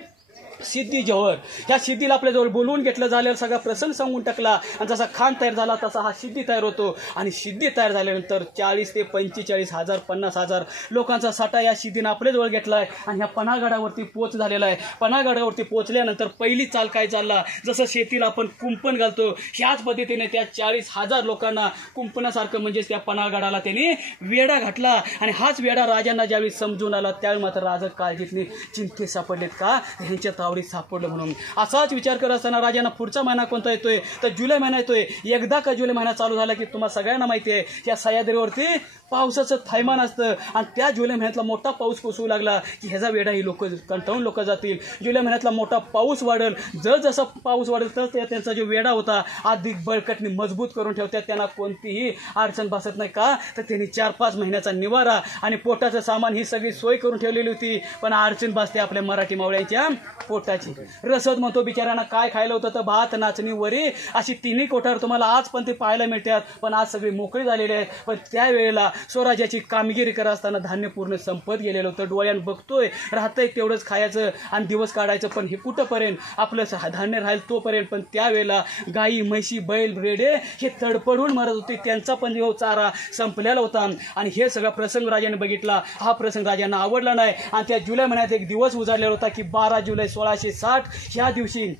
सिद्धी जव्हर. ह्या सिद्धीला आपल्याजवळ बोलवून घेतलं. झाल्यावर सगळा प्रसंग सांगून टाकला. आणि जसा खान तयार झाला तसा हा सिद्धी तयार होतो. आणि सिद्धी तयार झाल्यानंतर 40 ते 45 हजार 50 हजार लोकांचा साठा या सिद्धीनं आपल्याजवळ घेतलाय. आणि ह्या पन्हाळगडावरती पोच झालेला आहे. पन्हाळगडावरती पोचल्यानंतर पहिली चाल काय चालला, जसं शेतीला आपण कुंपण घालतो ह्याच पद्धतीने त्या 40,000 लोकांना कुंपणासारखं म्हणजेच त्या पन्हाळगडाला त्यांनी वेढा घातला. आणि हाच वेढा राजांना ज्यावेळी समजून आला त्यावेळी मात्र राजा काळजीतले चिंतेत सापडलेत. का ह्यांच्या आवडीत सापडलं म्हणून. असाच विचार करत असताना राजांना पुढचा महिना कोणता येतोय तर जुलै महिना येतोय. एकदा का जुलै महिना चालू झाला की तुम्हाला सगळ्यांना माहिती आहे त्या सह्याद्रीवरती पावसाचं थैमान असतं आणि त्या जुलै महिन्यातला मोठा पाऊस कोसळू लागला की ह्याचा वेढा ही लोक कंटाळून लोक जातील. जुलै महिन्यातला मोठा पाऊस वाढेल. जसं पाऊस वाढेल तर त्यांचा जो वेढा होता अधिक बळकटने मजबूत करून ठेवतात. त्यांना कोणतीही अडचण भासत नाही. का तर त्यांनी 4-5 महिन्याचा निवारा आणि पोटाचं सामान ही सगळी सोय करून ठेवलेली होती. पण अडचण भासते आपल्या मराठी मावळ्यांच्या पोटाची. रसद म्हणतो बिचाऱ्यांना काय खायला होतं तर भात, नाचणी, वरी अशी तिन्ही कोठार तुम्हाला आज पण ते पाहायला मिळतात. पण आज सगळे मोकळे झालेले आहेत. पण त्यावेळेला स्वराज्याची कामगिरी करत असताना धान्य पूर्ण संपत गेलेलं होतं. डोळ्यानं बघतोय राहतंय तेवढंच खायचं आणि दिवस काढायचं. पण हे कुठंपर्यंत आपलं धान्य राहील तोपर्यंत. पण त्यावेळेला गाई, म्हशी, बैल, रेडे हे तडपडून मरत होते. त्यांचा पण जो चारा संपलेला होता. आणि हे सगळा प्रसंग राजाने बघितला. हा प्रसंग राजांना आवडला नाही. आणि त्या जुलै महिन्यात एक दिवस उजाडलेला होता की 12 जुलै 1660 ह्या दिवशी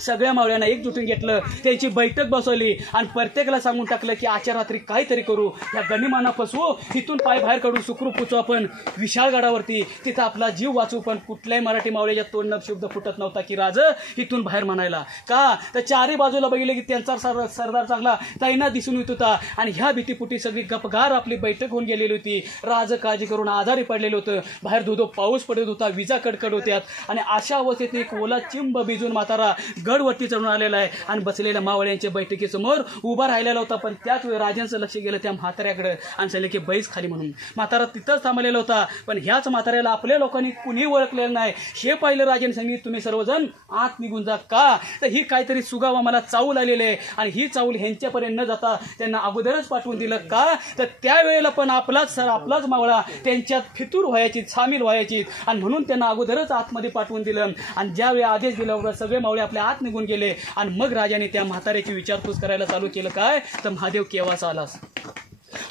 सगळ्या मावळ्यांना एकजुटून घेतलं. त्यांची बैठक बसवली आणि प्रत्येकाला सांगून टाकलं की आजच्या रात्री काहीतरी करू. या गनिमाना फसवू, तिथून पाय बाहेर काढून सुखरूप पोचू आपण विशाळगडावरती. तिथं आपला जीव वाचू. पण कुठल्याही मराठी मावळ्याच्या तोंडनं शब्द फुटत नव्हता की राज इथून बाहेर म्हणायला. का तर चारही बाजूला बघितलं की त्यांचा सरदार चांगला तैनात दिसून येत होता. आणि ह्या भीतीपुटी सगळी गपगार आपली बैठक होऊन गेलेली होती. राज काळजी करून आजारी पडलेलं होतं. बाहेर धोधो पाऊस पडत होता. विजा कडकड होत्यात. आणि अशा अवस्थेत एक ओला चिंब भिजून म्हातारा गडवरती चढून आलेला आहे आणि बसलेल्या मावळ्यांच्या बैठकीसमोर उभा राहिलेला होता. पण त्याच वेळी राजांचं लक्ष गेलं त्या म्हाताऱ्याकडे आणि सांगितलं की बैस खाली म्हणून. म्हातारा तिथंच थांबलेला होता. पण ह्याच म्हाताऱ्याला आपल्या लोकांनी कुणी ओळखलेलं नाही. हे पाहिलं राजाने सांगितलं तुम्ही सर्वजण आत निघून जा. का तर ही काहीतरी सुगावा मला चावल आलेले आहे. आणि ही चावल ह्यांच्यापर्यंत न जाता त्यांना अगोदरच पाठवून दिलं. का तर त्यावेळेला पण आपलाच मावळा त्यांच्यात फितूर व्हायची, सामील व्हायची. आणि म्हणून त्यांना अगोदरच आतमध्ये पाठवून दिलं. आणि ज्यावेळी आदेश दिला सगळे मावळे आपल्या आत निघून गेले. आणि मग राजाने त्या म्हाताऱ्याची विचारपूस करायला चालू केलं. काय तर महादेव केव्हाचा आलास,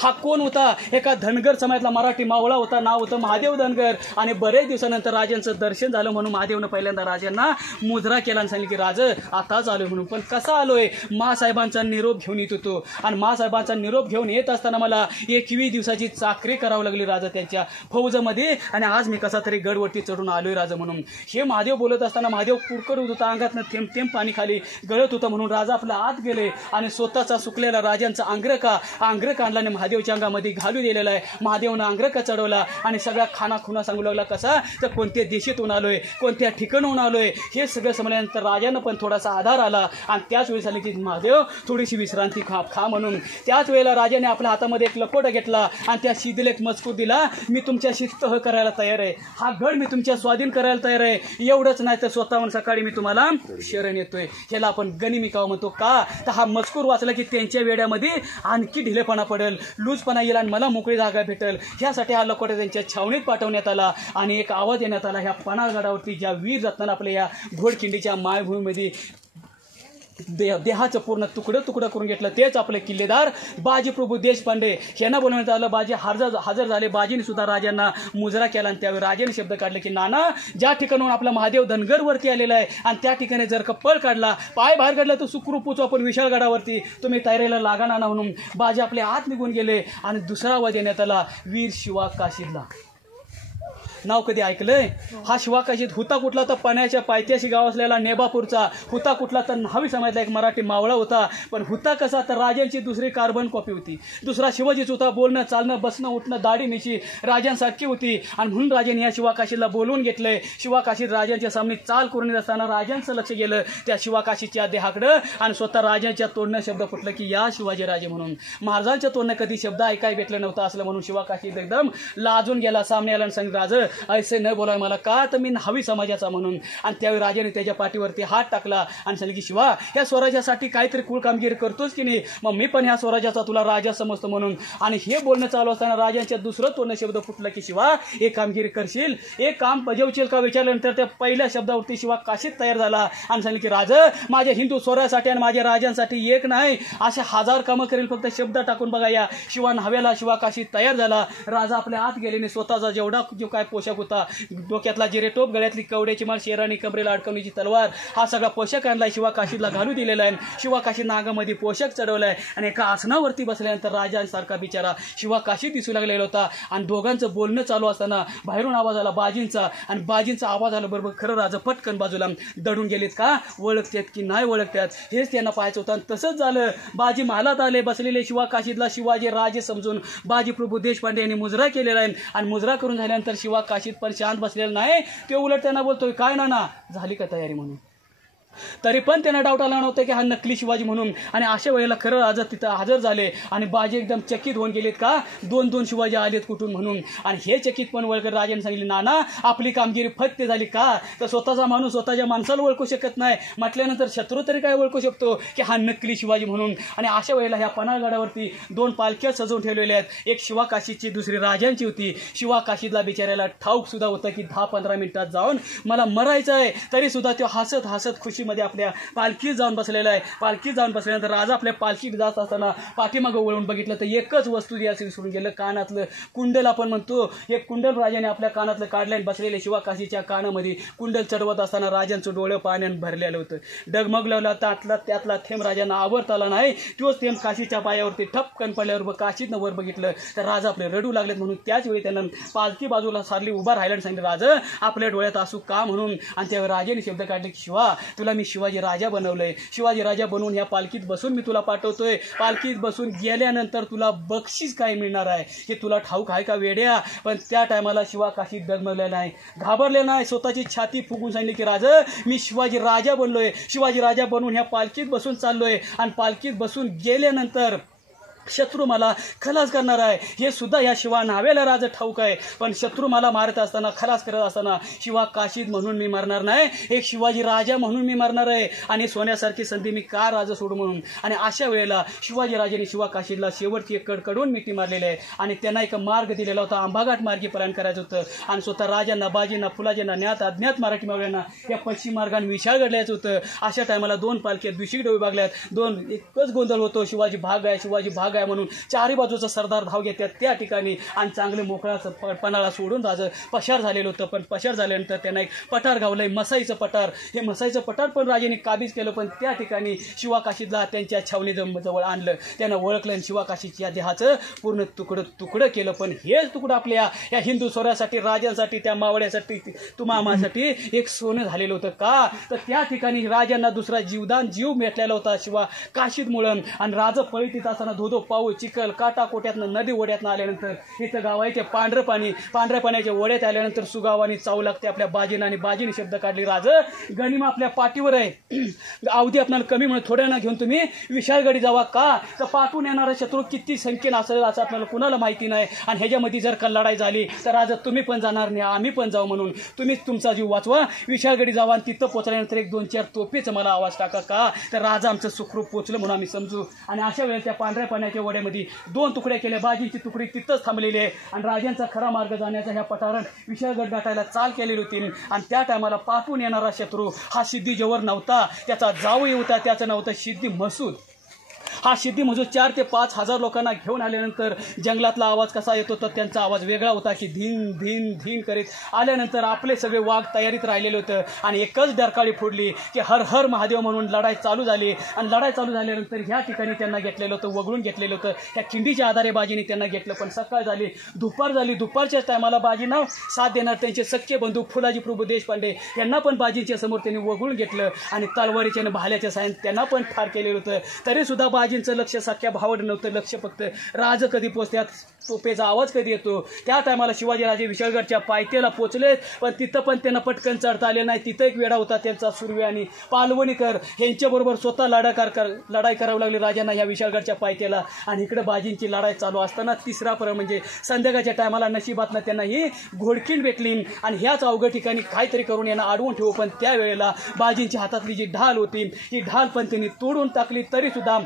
हा कोण होता. एका धनगर समाजातला मराठी मावळा होता. नाव होतं महादेव धनगर. आणि बरेच दिवसानंतर राजांचं दर्शन झालं म्हणून महादेवनं पहिल्यांदा राजांना मुजरा केला आणि सांगितलं की राज आताच आलोय म्हणून. पण कसा आलोय, मासाहेबांचा निरोप घेऊन येत होतो. आणि मासाहेबांचा निरोप घेऊन येत असताना मला 21 दिवसाची चाकरी करावी लागली राजा त्यांच्या फौजमध्ये. आणि आज मी कसा तरी गडवरती चढून आलोय राजा म्हणून. हे महादेव बोलत असताना महादेव कुडकुड होत होता. अंगातनं थेंब थेंब पाणी खाली गळत होतं. म्हणून राजा आपल्या आत गेले आणि स्वतःचा सुकलेला राजांचा अंग्रक आणला आणि महादेवच्या अंगामध्ये घालू दिलेला आहे. महादेवनं अंग्रका चढवला आणि सगळा खाना खुना सांगू लागला. कसा तर कोणत्या देशातून आलोय, कोणत्या ठिकाणून आलोय हे सगळं समजल्यानंतर राजानं पण थोडासा आधार आला. आणि त्याच वेळी झाली की महादेव थोडीशी विश्रांती खा म्हणून. त्याच वेळेला राजाने आपल्या हातामध्ये एक लकोटा घेतला आणि त्या शिदीला एक मजकूर दिला. मी तुमच्याशी तह करायला तयार आहे. हा गड मी तुमच्या स्वाधीन करायला तयार आहे. एवढंच नाही तर स्वतःहून सकाळी मी तुम्हाला शरण येतोय. ह्याला आपण गनिमिकाव म्हणतो. का तर हा मजकूर वाचला की त्यांच्या वेड्यामध्ये आणखी ढिलेपणा पडेल, लूजपणा येईल आणि मला मोकळी जागा भेटेल. ह्यासाठी हा लकोटा त्यांच्या छावणीत पाठवण्यात आला. आणि एक आवाज देण्यात आला. ह्या पन्हाळगडावरती ज्या वीर रत्नानं आपल्या या घोडखिंडीच्या मायभूमीमध्ये देहाचं पूर्ण तुकडं करून घेतलं तेच आपले किल्लेदार बाजीप्रभू देशपांडे यांना बोलवण्यात आलं. बाजी हजर झाले. बाजीने सुद्धा राजांना मुजरा केला. आणि त्यावेळी राजाने शब्द काढले की नाना ज्या ठिकाणून आपला महादेव धनगरवरती आलेला आहे आणि त्या ठिकाणी जर का पळ काढला, पाय बाहेर काढला तर सुखरूप पोचू आपण विशाळगडावरती. तुम्ही तयारीला लागा नाना म्हणून बाजी आपल्या आत निघून गेले. आणि दुसरा आवाज देण्यात आला वीर शिवा काशीदला. नाव कधी ऐकलंय? हा शिवा काशीद हुता कुठला तर पाण्याच्या पायथ्याशी गाव असलेला नेबापूरचा. हुता कुठला तर न्हावी समाजातला एक मराठी मावळा होता. पण हुता कसा तर राजांची दुसरी कार्बन कॉपी होती. दुसरा शिवाजीच होता. बोलणं, चालणं, बसणं, उठणं, दाढी मिशी राजांसारखी होती. आणि म्हणून राजाने या शिवा काशीदला बोलवून घेतलंय. शिवा काशीद राजांच्या सामने चाल करून येत असताना राजांचं लक्ष गेलं त्या शिवा काशीदच्या देहाकडं. आणि स्वतः राजांच्या तोंडनं शब्द फुटलं की या शिवाजी राजे म्हणून. महाराजांच्या तोंडनं कधी शब्द ऐकाय भेटलं नव्हतं असलं म्हणून शिवा काशीद एकदम लाजून गेला. सामने आला आणि सांगितलं राज ऐसे न बोलाय मला. का तर मी न्हावी समाजाचा म्हणून. आणि त्यावेळी राजाने त्याच्या पाठीवरती हात टाकला आणि सांगितलं की शिवा ह्या स्वराज्यासाठी काहीतरी कुळ कामगिरी करतोच की नाही, मग मी पण ह्या स्वराज्याचा तुला राजा समजतो म्हणून. आणि हे बोलणं चालू असताना राजांच्या दुसरं तोंड शब्द फुटलं की शिवा एक कामगिरी करशील, एक काम बजावशील का विचारल्यानंतर त्या पहिल्या शब्दावरती शिवा काशीत तयार झाला आणि सांगितलं की राजा माझ्या हिंदू स्वराज्यासाठी आणि माझ्या राजांसाठी एक नाही असे 1000 कामं करेल, फक्त शब्द टाकून बघा. या शिवा न्हाव्याला शिवा काशीत तयार झाला. राजा आपल्या आत गेल्याने स्वतःचा जेवढा जो काय पोशाख होता, डोक्यातला जिरेटोप, गळ्यातली कवड्याची माळ, शेराणी कमरेला अडकवण्याची तलवार, हा सगळा पोशाख आणलाय शिवा काशीदला घालू दिलेला आहे. शिवा काशी नागामध्ये पोशाख चढवलाय आणि एका आसनावरती बसल्यानंतर राजांसारखा बिचारा शिवा काशी दिसू लागलेला होता. आणि दोघांचं बोलणं चालू असताना बाहेरून आवाज आला बाजींचा, आणि बाजींचा आवाज आला बरोबर खरं राजा पटकन बाजूला दडून गेलेत का, ओळखतात की नाही ओळखतात हेच त्यांना पाहायचं होतं. आणि तसंच झालं. बाजी महालात आले, बसलेले शिवा काशीदला शिवाजी राजे समजून बाजी प्रभू देशपांडे यांनी मुजरा केलेला आहे. आणि मुजरा करून झाल्यानंतर शिवा काशीद पण शांत बसलेला नाही. ते उलट त्यांना बोलतोय काय नाना झाली का तयारी म्हणून. तरी पण त्यांना डाऊट आला नव्हता की हा नकली शिवाजी म्हणून. आणि अशा वेळेला खरं राजा तिथं हजर झाले आणि बाजी एकदम चकित होऊन गेलेत का 2-2 शिवाजी आलेत कुठून म्हणून. आणि हे चकित पण ओळखत राजाने सांगितले नाना आपली कामगिरी फत्ते झाली का, तर स्वतःचा माणूस स्वतःच्या माणसाला ओळखू शकत नाही म्हटल्यानंतर शत्रू तरी काय ओळखू शकतो की हा नकली शिवाजी म्हणून. आणि अशा वेळेला ह्या पन्हाळगडावरती 2 पालख्या सजवून ठेवलेल्या आहेत, एक शिवा काशीची दुसरी राजांची होती. शिवा काशीदला बिचाऱ्याला ठाऊक सुद्धा होतं की 10-15 मिनिटात जाऊन मला मरायचं आहे, तरी सुद्धा तो हसत हसत खुशीमध्ये आपल्या पालखीत जाऊन बसलेला आहे. पालखीत जाऊन बसल्यानंतर राजा आपल्या पालखीत जात असताना पाठीमागं वळून बघितलं तर एकच वस्तू जी असेल सोडून गेलं, कानातलं कुंडल आपण म्हणतो. एक कुंडल राजाने आपल्या कानातलं काढलं आणि बसलेले शिवा काशीच्या कानामध्ये कुंडल चढवत असताना राजांचं डोळं पाण्याने भरलेलं होतं. डगमगलेला त्यातला थेंब राजांना आवडता आला नाही. तोच थेंब काशीच्या पायावरती ठपकन पडल्यावर काशीतनं वर बघितलं तर राजा आपले रडू लागलेत म्हणून त्याच वेळी त्यांना पालखी बाजूला सारली उभा राहिला आणि सांगितलं राजा आपल्या डोळ्यात असू का म्हणून. आणि त्यावेळी राजाने शब्द काढले की शिवा तुला मी शिवाजी राजा बनवलंय, शिवाजी राजा बनवून ह्या पालखीत बसून मी तुला पाठवतोय. पालखीत बसून गेल्यानंतर तुला बक्षीस काय मिळणार आहे हे तुला ठाऊक आहे का वेड्या. पण त्या टायमाला शिवा काशीत डगमगले नाही, घाबरले नाही, स्वतःची छाती फुगून सांगितले की राजा मी शिवाजी राजा बनलोय, शिवाजी राजा बनवून ह्या पालखीत बसून चाललोय. आणि पालखीत बसून गेल्यानंतर शत्रू मला खलास करणार आहे हे सुद्धा या शिवा नावेला राजा ठाऊक आहे. पण शत्रू मला मारत असताना खलास करत असताना शिवा काशीद म्हणून मी मरणार नाही, एक शिवाजी राजा म्हणून मी मरणार आहे. आणि सोन्यासारखी संधी मी का राजा सोडू म्हणून. आणि अशा वेळेला शिवाजी राजाने शिवा काशीदला शेवटची एक कडकडून मिठी मारलेली आहे आणि त्यांना एक मार्ग दिलेला होता, आंबाघाट मार्गी प्रयाण करायचं होतं. आणि स्वतः राजांना बाजींना फुलाजींना ज्ञात अज्ञात मराठी मावळ्यांना या पश्चिम मार्गाने विशाळगडल्याचं होतं. अशा टायमाला 2 पालख्या दुसरीकडे विभागल्यात, 2 एकच गोंधळ होतो शिवाजी भाग आहे शिवाजी भाग आहे म्हणून. चारही बाजूचा सरदार धाव घेतात त्या ठिकाणी आणि चांगले मोकळा पणाला सोडून राजा पशार झालेलं होतं. पण पशार झाल्यानंतर त्यांना एक पठार गावलंय मसाईचं पठार. हे मसाईचं पठार पण राजाने काबीज केलं. पण त्या ठिकाणी शिवा काशीदला त्यांच्या छावणीजवळ आणलं, त्यांना ओळखलं आणि शिवा काशीच्या देहाचं पूर्ण तुकडं केलं. पण हेच तुकडं आपल्या या हिंदू स्वरासाठी राजांसाठी त्या मावळ्यासाठी तुमामासाठी एक सोनं झालेलं होतं का, तर त्या ठिकाणी राजांना दुसरा जीव भेटलेला होता शिवा काशीदमुळं. आणि राजा पळीत येत असताना धोधो पाऊस चिखल काटा कोट्यातनं नदी ओढ्यातनं आल्यानंतर इथं गावायचे पांढऱ्या पाण्याच्या ओढ्यात आल्यानंतर सुगावानी चावू लागते आपल्या बाजीनं. आणि बाजीने शब्द काढले राजा गनिमा आपल्या पाठीवर आहे, अवधी आपल्याला कमी म्हणून थोड्यांना घेऊन तुम्ही विशाळगडी जावा का, तर पाठवून येणारा शत्रू किती संख्येनं असेल असं आपल्याला कुणाला माहिती नाही. आणि ह्याच्यामध्ये जर का लढाई झाली तर राजा तुम्ही पण जाणार नाही आम्ही पण जाऊ म्हणून तुम्हीच तुमचा जीव वाचवा, विशाळगडी जावा. आणि तिथं पोचल्यानंतर 1-2-4 तोफेचं मला आवाज टाका का, तर राजा आमचं सुखरूप पोचलं म्हणून आम्ही समजू. आणि अशा वेळेस त्या पांढऱ्या पाण्याच्या ओढ्यामध्ये 2 तुकड्या केल्या, बाजीची तुकडी तिथंच थांबलेली आहे. आणि राजांचा खरा मार्ग जाण्याचा ह्या पठारात विशाळगड गाठायला चाल केलेली होती. आणि त्या टायमाला पाठवून येणारा शत्रू हा सिद्धी जवर नव्हता, त्याचा जावई होता, त्याचं नाव होतं सिद्धी मसूद. हा सिद्धी मजूर 4 ते 5 हजार लोकांना घेऊन आल्यानंतर जंगलातला आवाज कसा येतो तर त्यांचा आवाज वेगळा होता की धीन धीन धीन करीत आल्यानंतर आपले सगळे वाघ तयारीत राहिलेले होतं. आणि एकच डरकाळी फोडली की हर हर महादेव म्हणून लढाई चालू झाली. आणि लढाई चालू झाल्यानंतर ह्या ठिकाणी त्यांना घेतलेलं होतं, वगळून घेतलेलं होतं. ह्या खिंडीच्या आधारे बाजीने त्यांना घेतलं. पण सकाळ झाली, दुपार झाली, दुपारच्याच टायमाला बाजींना साथ देणार त्यांचे सख्खे बंधू फुलाजी प्रभू देशपांडे यांना पण बाजींच्या समोर त्यांनी वगळून घेतलं. आणि तलवारीच्या आणि भाल्याच्या साहाय्याने त्यांना पण ठार केलेलं होतं. तरी सुद्धा बाजींचं लक्ष सख्या भावावर नव्हतं, लक्ष फक्त राज कधी पोचतात, तोपेचा आवाज कधी येतो. त्या टायमाला शिवाजीराजे विशाळगडच्या पायथ्याला पोचलेत. पण तिथं पण त्यांना पटकन चढता आले नाही. तिथं एक वेढा होता त्यांचा सुर्वे आणि पालवणीकर यांच्याबरोबर स्वतः लढाई करावी लागली राजांना या विशाळगडच्या पायथ्याला. आणि इकडे बाजींची लढाई चालू असताना तिसरा म्हणजे संध्याकाळच्या टायमाला नशिबातनं त्यांना ही घोडखीण भेटली. आणि ह्याच अवघड ठिकाणी काहीतरी करून यांना अडवून ठेवू. पण त्यावेळेला बाजींच्या हातातली जी ढाल होती ही ढाल पण त्यांनी तोडून टाकली. तरी सुद्धा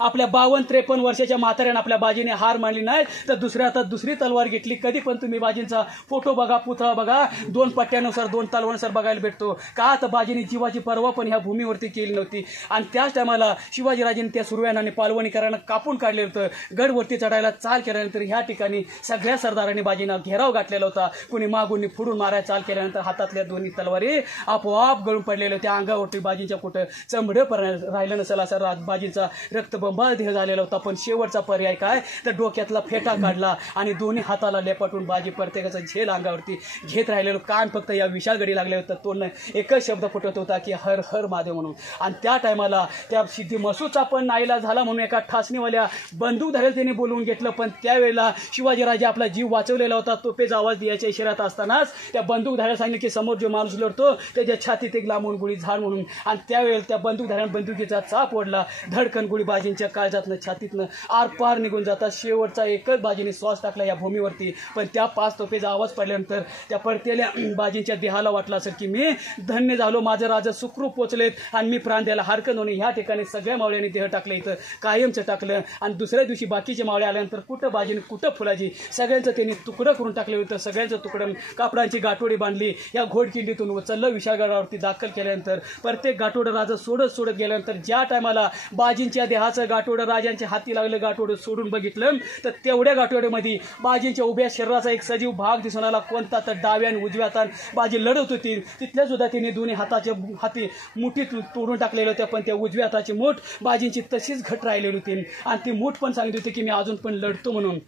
आपल्या 52-53 वर्षाच्या म्हाताऱ्यानं आपल्या बाजीने हार मानली नाही तर दुसऱ्या हातात दुसरी तलवार घेतली. कधी पण तुम्ही बाजींचा फोटो बघा, पुतळा बघा, 2 पट्ट्यानुसार 2 तलवारांनुसार बघायला भेटतो. का तर बाजीने जीवाची पर्वा पण ह्या भूमीवरती केली नव्हती. आणि त्याच टायमाला शिवाजीराजेंनी त्या सुरव्यानाने पालवणीकरांना कापून काढलेलं होतं. गडवरती चढायला चाल केल्यानंतर ह्या ठिकाणी सगळ्या सरदारांनी बाजींना घेराव घातलेला होता. कुणी मागून फुडून मारायला चाल केल्यानंतर हातातल्या दोन्ही तलवारी आपोआप गळून पडलेल्या होत्या. अंगावरती बाजींच्या कुठं चमडं राहिलं नसेल असा बाजींचा रक्तबंबाळ देह झालेला होता. पण शेवटचा पर्याय काय तर डोक्यातला फेटा काढला आणि दोन्ही हाताला लेपाटून बाजी प्रत्येकाचा झेल अंगावरती घेत राहिलेलो. कान फक्त या विशाळगडी लागले होतं. तोंड एकच शब्द फुटत होता की हर हर महादेव म्हणून. आणि त्या टायमाला त्या सिद्धी मसूचा पण नाईला झाला म्हणून एका ठासणीवाल्या बंदूकधाऱ्याला त्यांनी बोलवून घेतलं. पण त्यावेळेला शिवाजीराजे आपला जीव वाचवलेला होता. तोफेचा आवाज द्यायच्या इशाऱ्यात असतानाच त्या बंदूकधाऱ्याला सांगितलं की समोर जो माणूस लढतो त्याच्या छातीत एक लांबून गोळी झाड म्हणून. आणि त्यावेळेला त्या बंदूकधाऱ्यानं बंदुकीचा चाप ओढला. धडकन गोळी बाजींच्या काळजातनं छातीतनं आरपार निघून जातात. शेवटचा एकच बाजीने श्वास टाकला या भूमीवरती. पण त्या 5 तोफेचा आवाज पडल्यानंतर त्या परतेल्या बाजींच्या देहाला वाटलं असेल की मी धन्य झालो, माझं राजा सुखरूप पोचलेत आणि मी प्राण द्यायला हरकत नव्हती. ह्या ठिकाणी सगळ्या मावळ्यांनी देह टाकलं, इथं कायमचं टाकलं. आणि दुसऱ्या दिवशी बाकीचे मावळे आल्यानंतर कुठं बाजीने कुठं फुलाजी सगळ्यांचं त्यांनी तुकडं करून टाकलं होतं. सगळ्यांचं तुकडं कापडांची गाठोडी बांधली. या घोडकिल्लीतून उचललं. विशाळगडावरती दाखल केल्यानंतर प्रत्येक गाठोडं राजा सोडत गेल्यानंतर ज्या टायमाला बाजींच्या देहाचं गाठोडं राजांच्या हाती लागलं, गाठोडं सोडून बघितलं तर तेवढ्या गाठोड्यामध्ये बाजींच्या उभ्या शरीराचा एक सजीव भाग दिसून आला. कोणता तर डाव्या आणि उजव्या हातान बाजी लढत होती. तिथल्या सुद्धा त्यांनी दोन्ही हाती मुठी तोडून टाकलेल्या होत्या. पण त्या उजव्या हाताची मूठ बाजींची तशीच घट राहिलेली होती. आणि ती मूठ पण सांगितली होती की मी अजून पण लढतो म्हणून.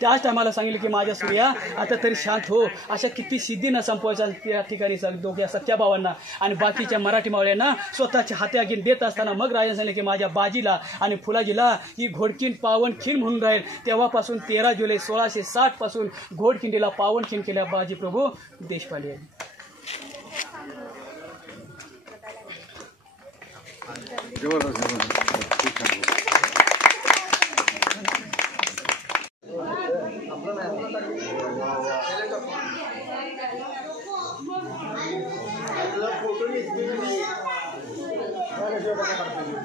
त्याच टायमाला सांगितलं की माझ्या सूर्या आता तरी शांत हो. अशा किती सिद्धीनं संपवायचा त्या ठिकाणी दोघ्या सख्या भावांना आणि बाकीच्या मराठी मावळ्यांना स्वतःच्या हाती आगीन देत असताना मग राजाने सांगितलं की माझ्या बाजीला आणि फुलाजीला ही घोडकीन पावनखिंड म्हणून राहील. तेव्हापासून 13 जुलै 1660 पासून घोडखिंडीला पावनखिंड केल्या बाजी प्रभू देशपांडे यांनी.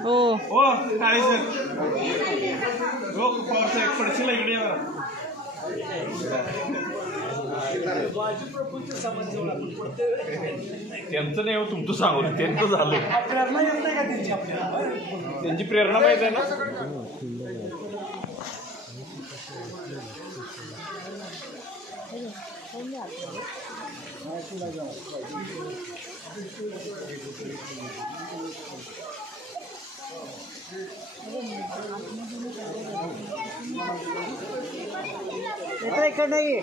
हो काय सर पडशील इकडे त्यांचं नाही हो, तुमचं सांगू त्यांचं झालं. त्यांची प्रेरणा माहित आहे ना. इकडे नाही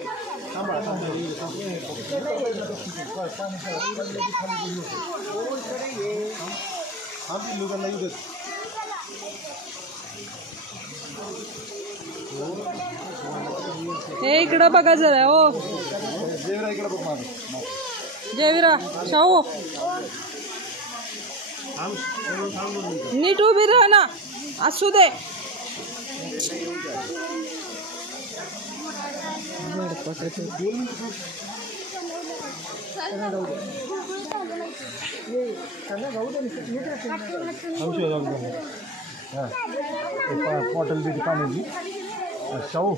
हे इकडं बघा जरा. हो जयवीरा शाहू नीट उभी राहा ना, असू दे. बॉटल देते पाण्याची शाहू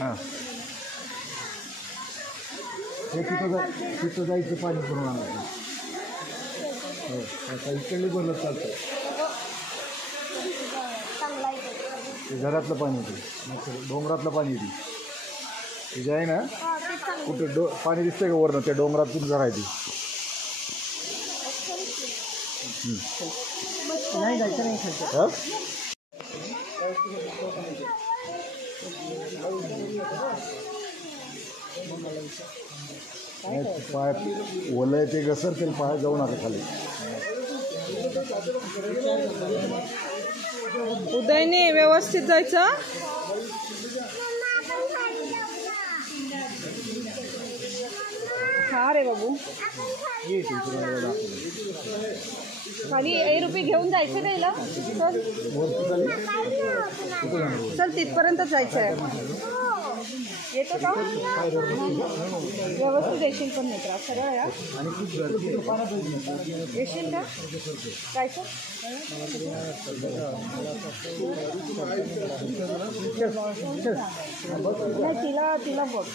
हां हे तिथं जायचं पाणी करून आणायचं. हो आता इकडले बोलत चालतं. ते घरातलं पाणी येते, डोंगरातलं पाणी येते. ते जे आहे ना कुठं पाणी दिसतंय का वरनं त्या डोंगरातून जरायची. नाही जायचं नाही खायचं. पाय ओलं ते घसरतील, पाय जाऊ नका खाली. उदयने व्यवस्थित जायचं. हा रे बाबू खाली ₹1 घेऊन जायचं द्यायला. चल तिथपर्यंत जायचं आहे. येतो का व्यवस्थित येशील पण नाही त्रास सरळ या येशील का काय तिला तिला बघ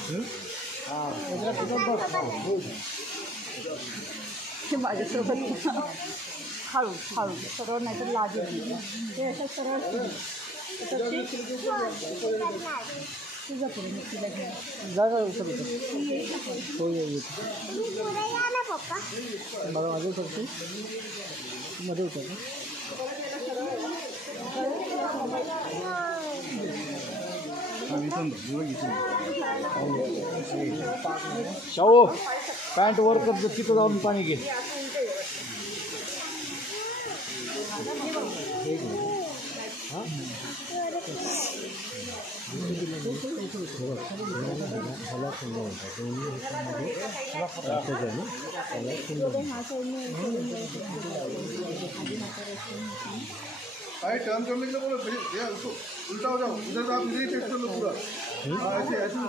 माझ्यासोबत हळू हळू सरळ नाही तर लागेल ते असं सरळ तुझा करून तिला जागा हो मला माझं करतो मध्ये उतर शाहू पॅन्ट वर कर तिथं जाऊन पाणी घे टर्न करने के लिए बोलो भैया उसको उल्टा हो जाओ उधर आप इधर ही चेक कर लो पूरा ऐसे ऐसे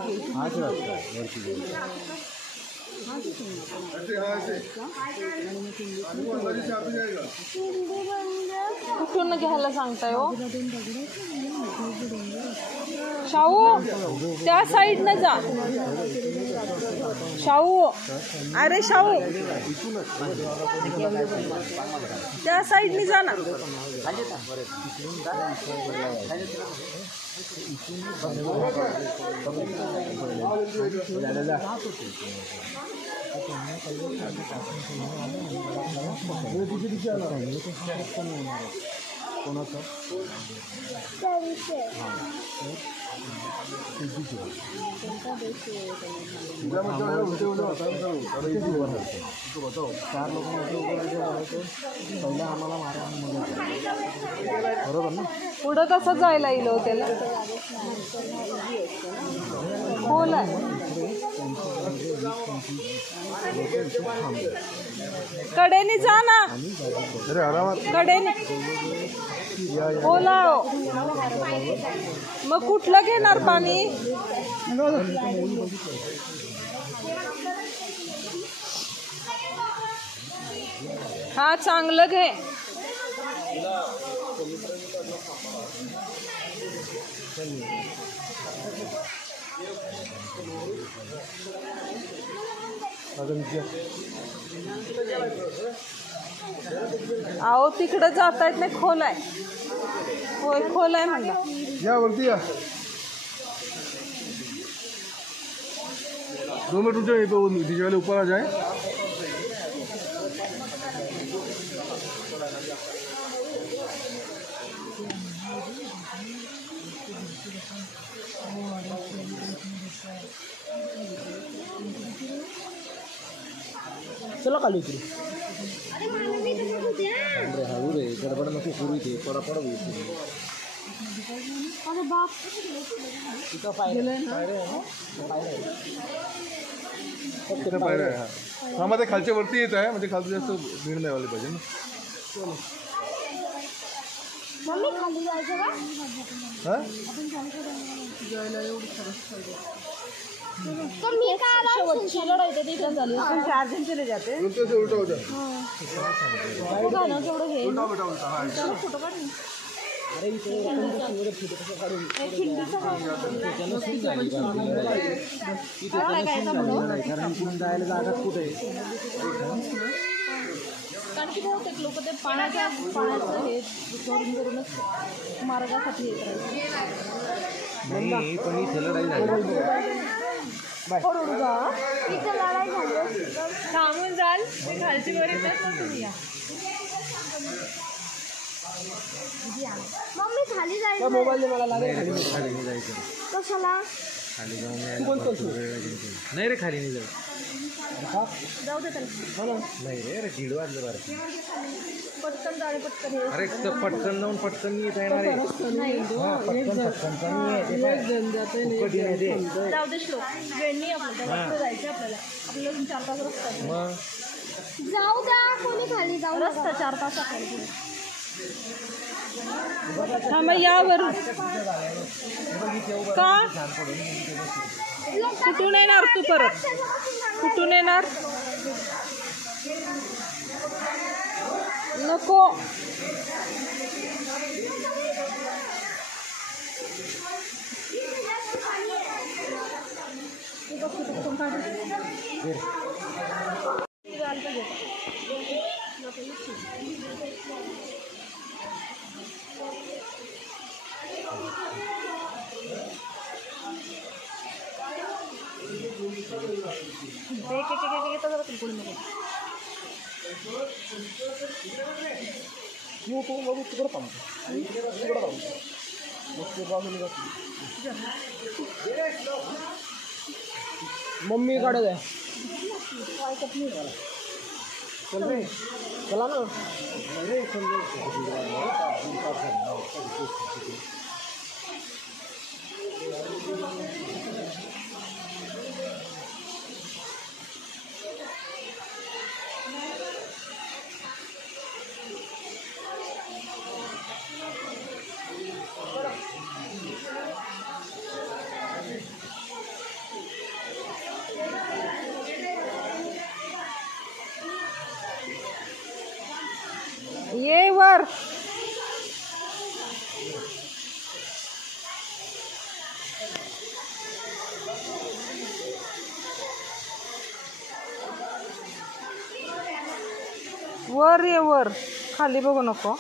कुठून घ्यायला सांगताय हो शाहू त्या साईडनं जा शाहू अरे शाहू त्या साईडनी जा ना कोणाचं चार पहिला आम्हाला मारा बरोबर ना पुढं कसं जायला येईल हो त्याला खोल आहे कडेने जा ना कडेने खोला मग कुठलं घेणार पाणी हा चांगलं घे अहो तिकडं जाता येत नाही खोल आहे होय खोल आहे म्हणला या वरती या 2 मिनट रुक जाओ दीजिए वाले ऊपर आ जाए चला खाली उतरू हळू रे गडबड नको करू इथे पडापड होईल पायऱ्या आहे हा मध्ये खालच्या वरती येत आहे म्हणजे खालचं जास्त भीड नाही व्हायला पाहिजे ना मम्मी खाली जायचं का हा तो मी काय शेवटची लढाई तर तिथं झाली आपण 4 जण चले जाते उलटा से उलटा हो जाए गाणं जेवढं हे उलटा बेटा उलटा हाँ फोटो काढ अरे इथे फोटो कसं काढून कारण इकडून जायला जागा कुठे कारण की बहुतेक लोक ते पाण्याचं हे करूनच मार्गासाठी येत नाही पण इथे लढाई झाली तिथं लढाई झाली थांबून जाल खालची वर येतात ना तुम्ही या मम्मी खाली जायचं मोबाईल मला लागेल खाली नाही जायचं कशाला खाली जाऊन नाही रे खाली नाही जायचं जाऊ दे त्याला नाही रे 1:30 वाजले बरं पटकन जाणे पटकन अरे पटकन जाऊन पटकन येत येणार आहे जाऊ दे श्लोक वेळ नाही आपल्याला जायचं आपल्याला 4 तास रस्ता आहे. मग जाऊ द्या कोणी खाली जाऊ रस्ता 4 तास आपल्याला थांबा यावर का कुठून येणार तू परत? कुठून येणार? नको. मम्मी काढत आहे. चला ना. ये वर. वर ये वर. खाली बघू नको.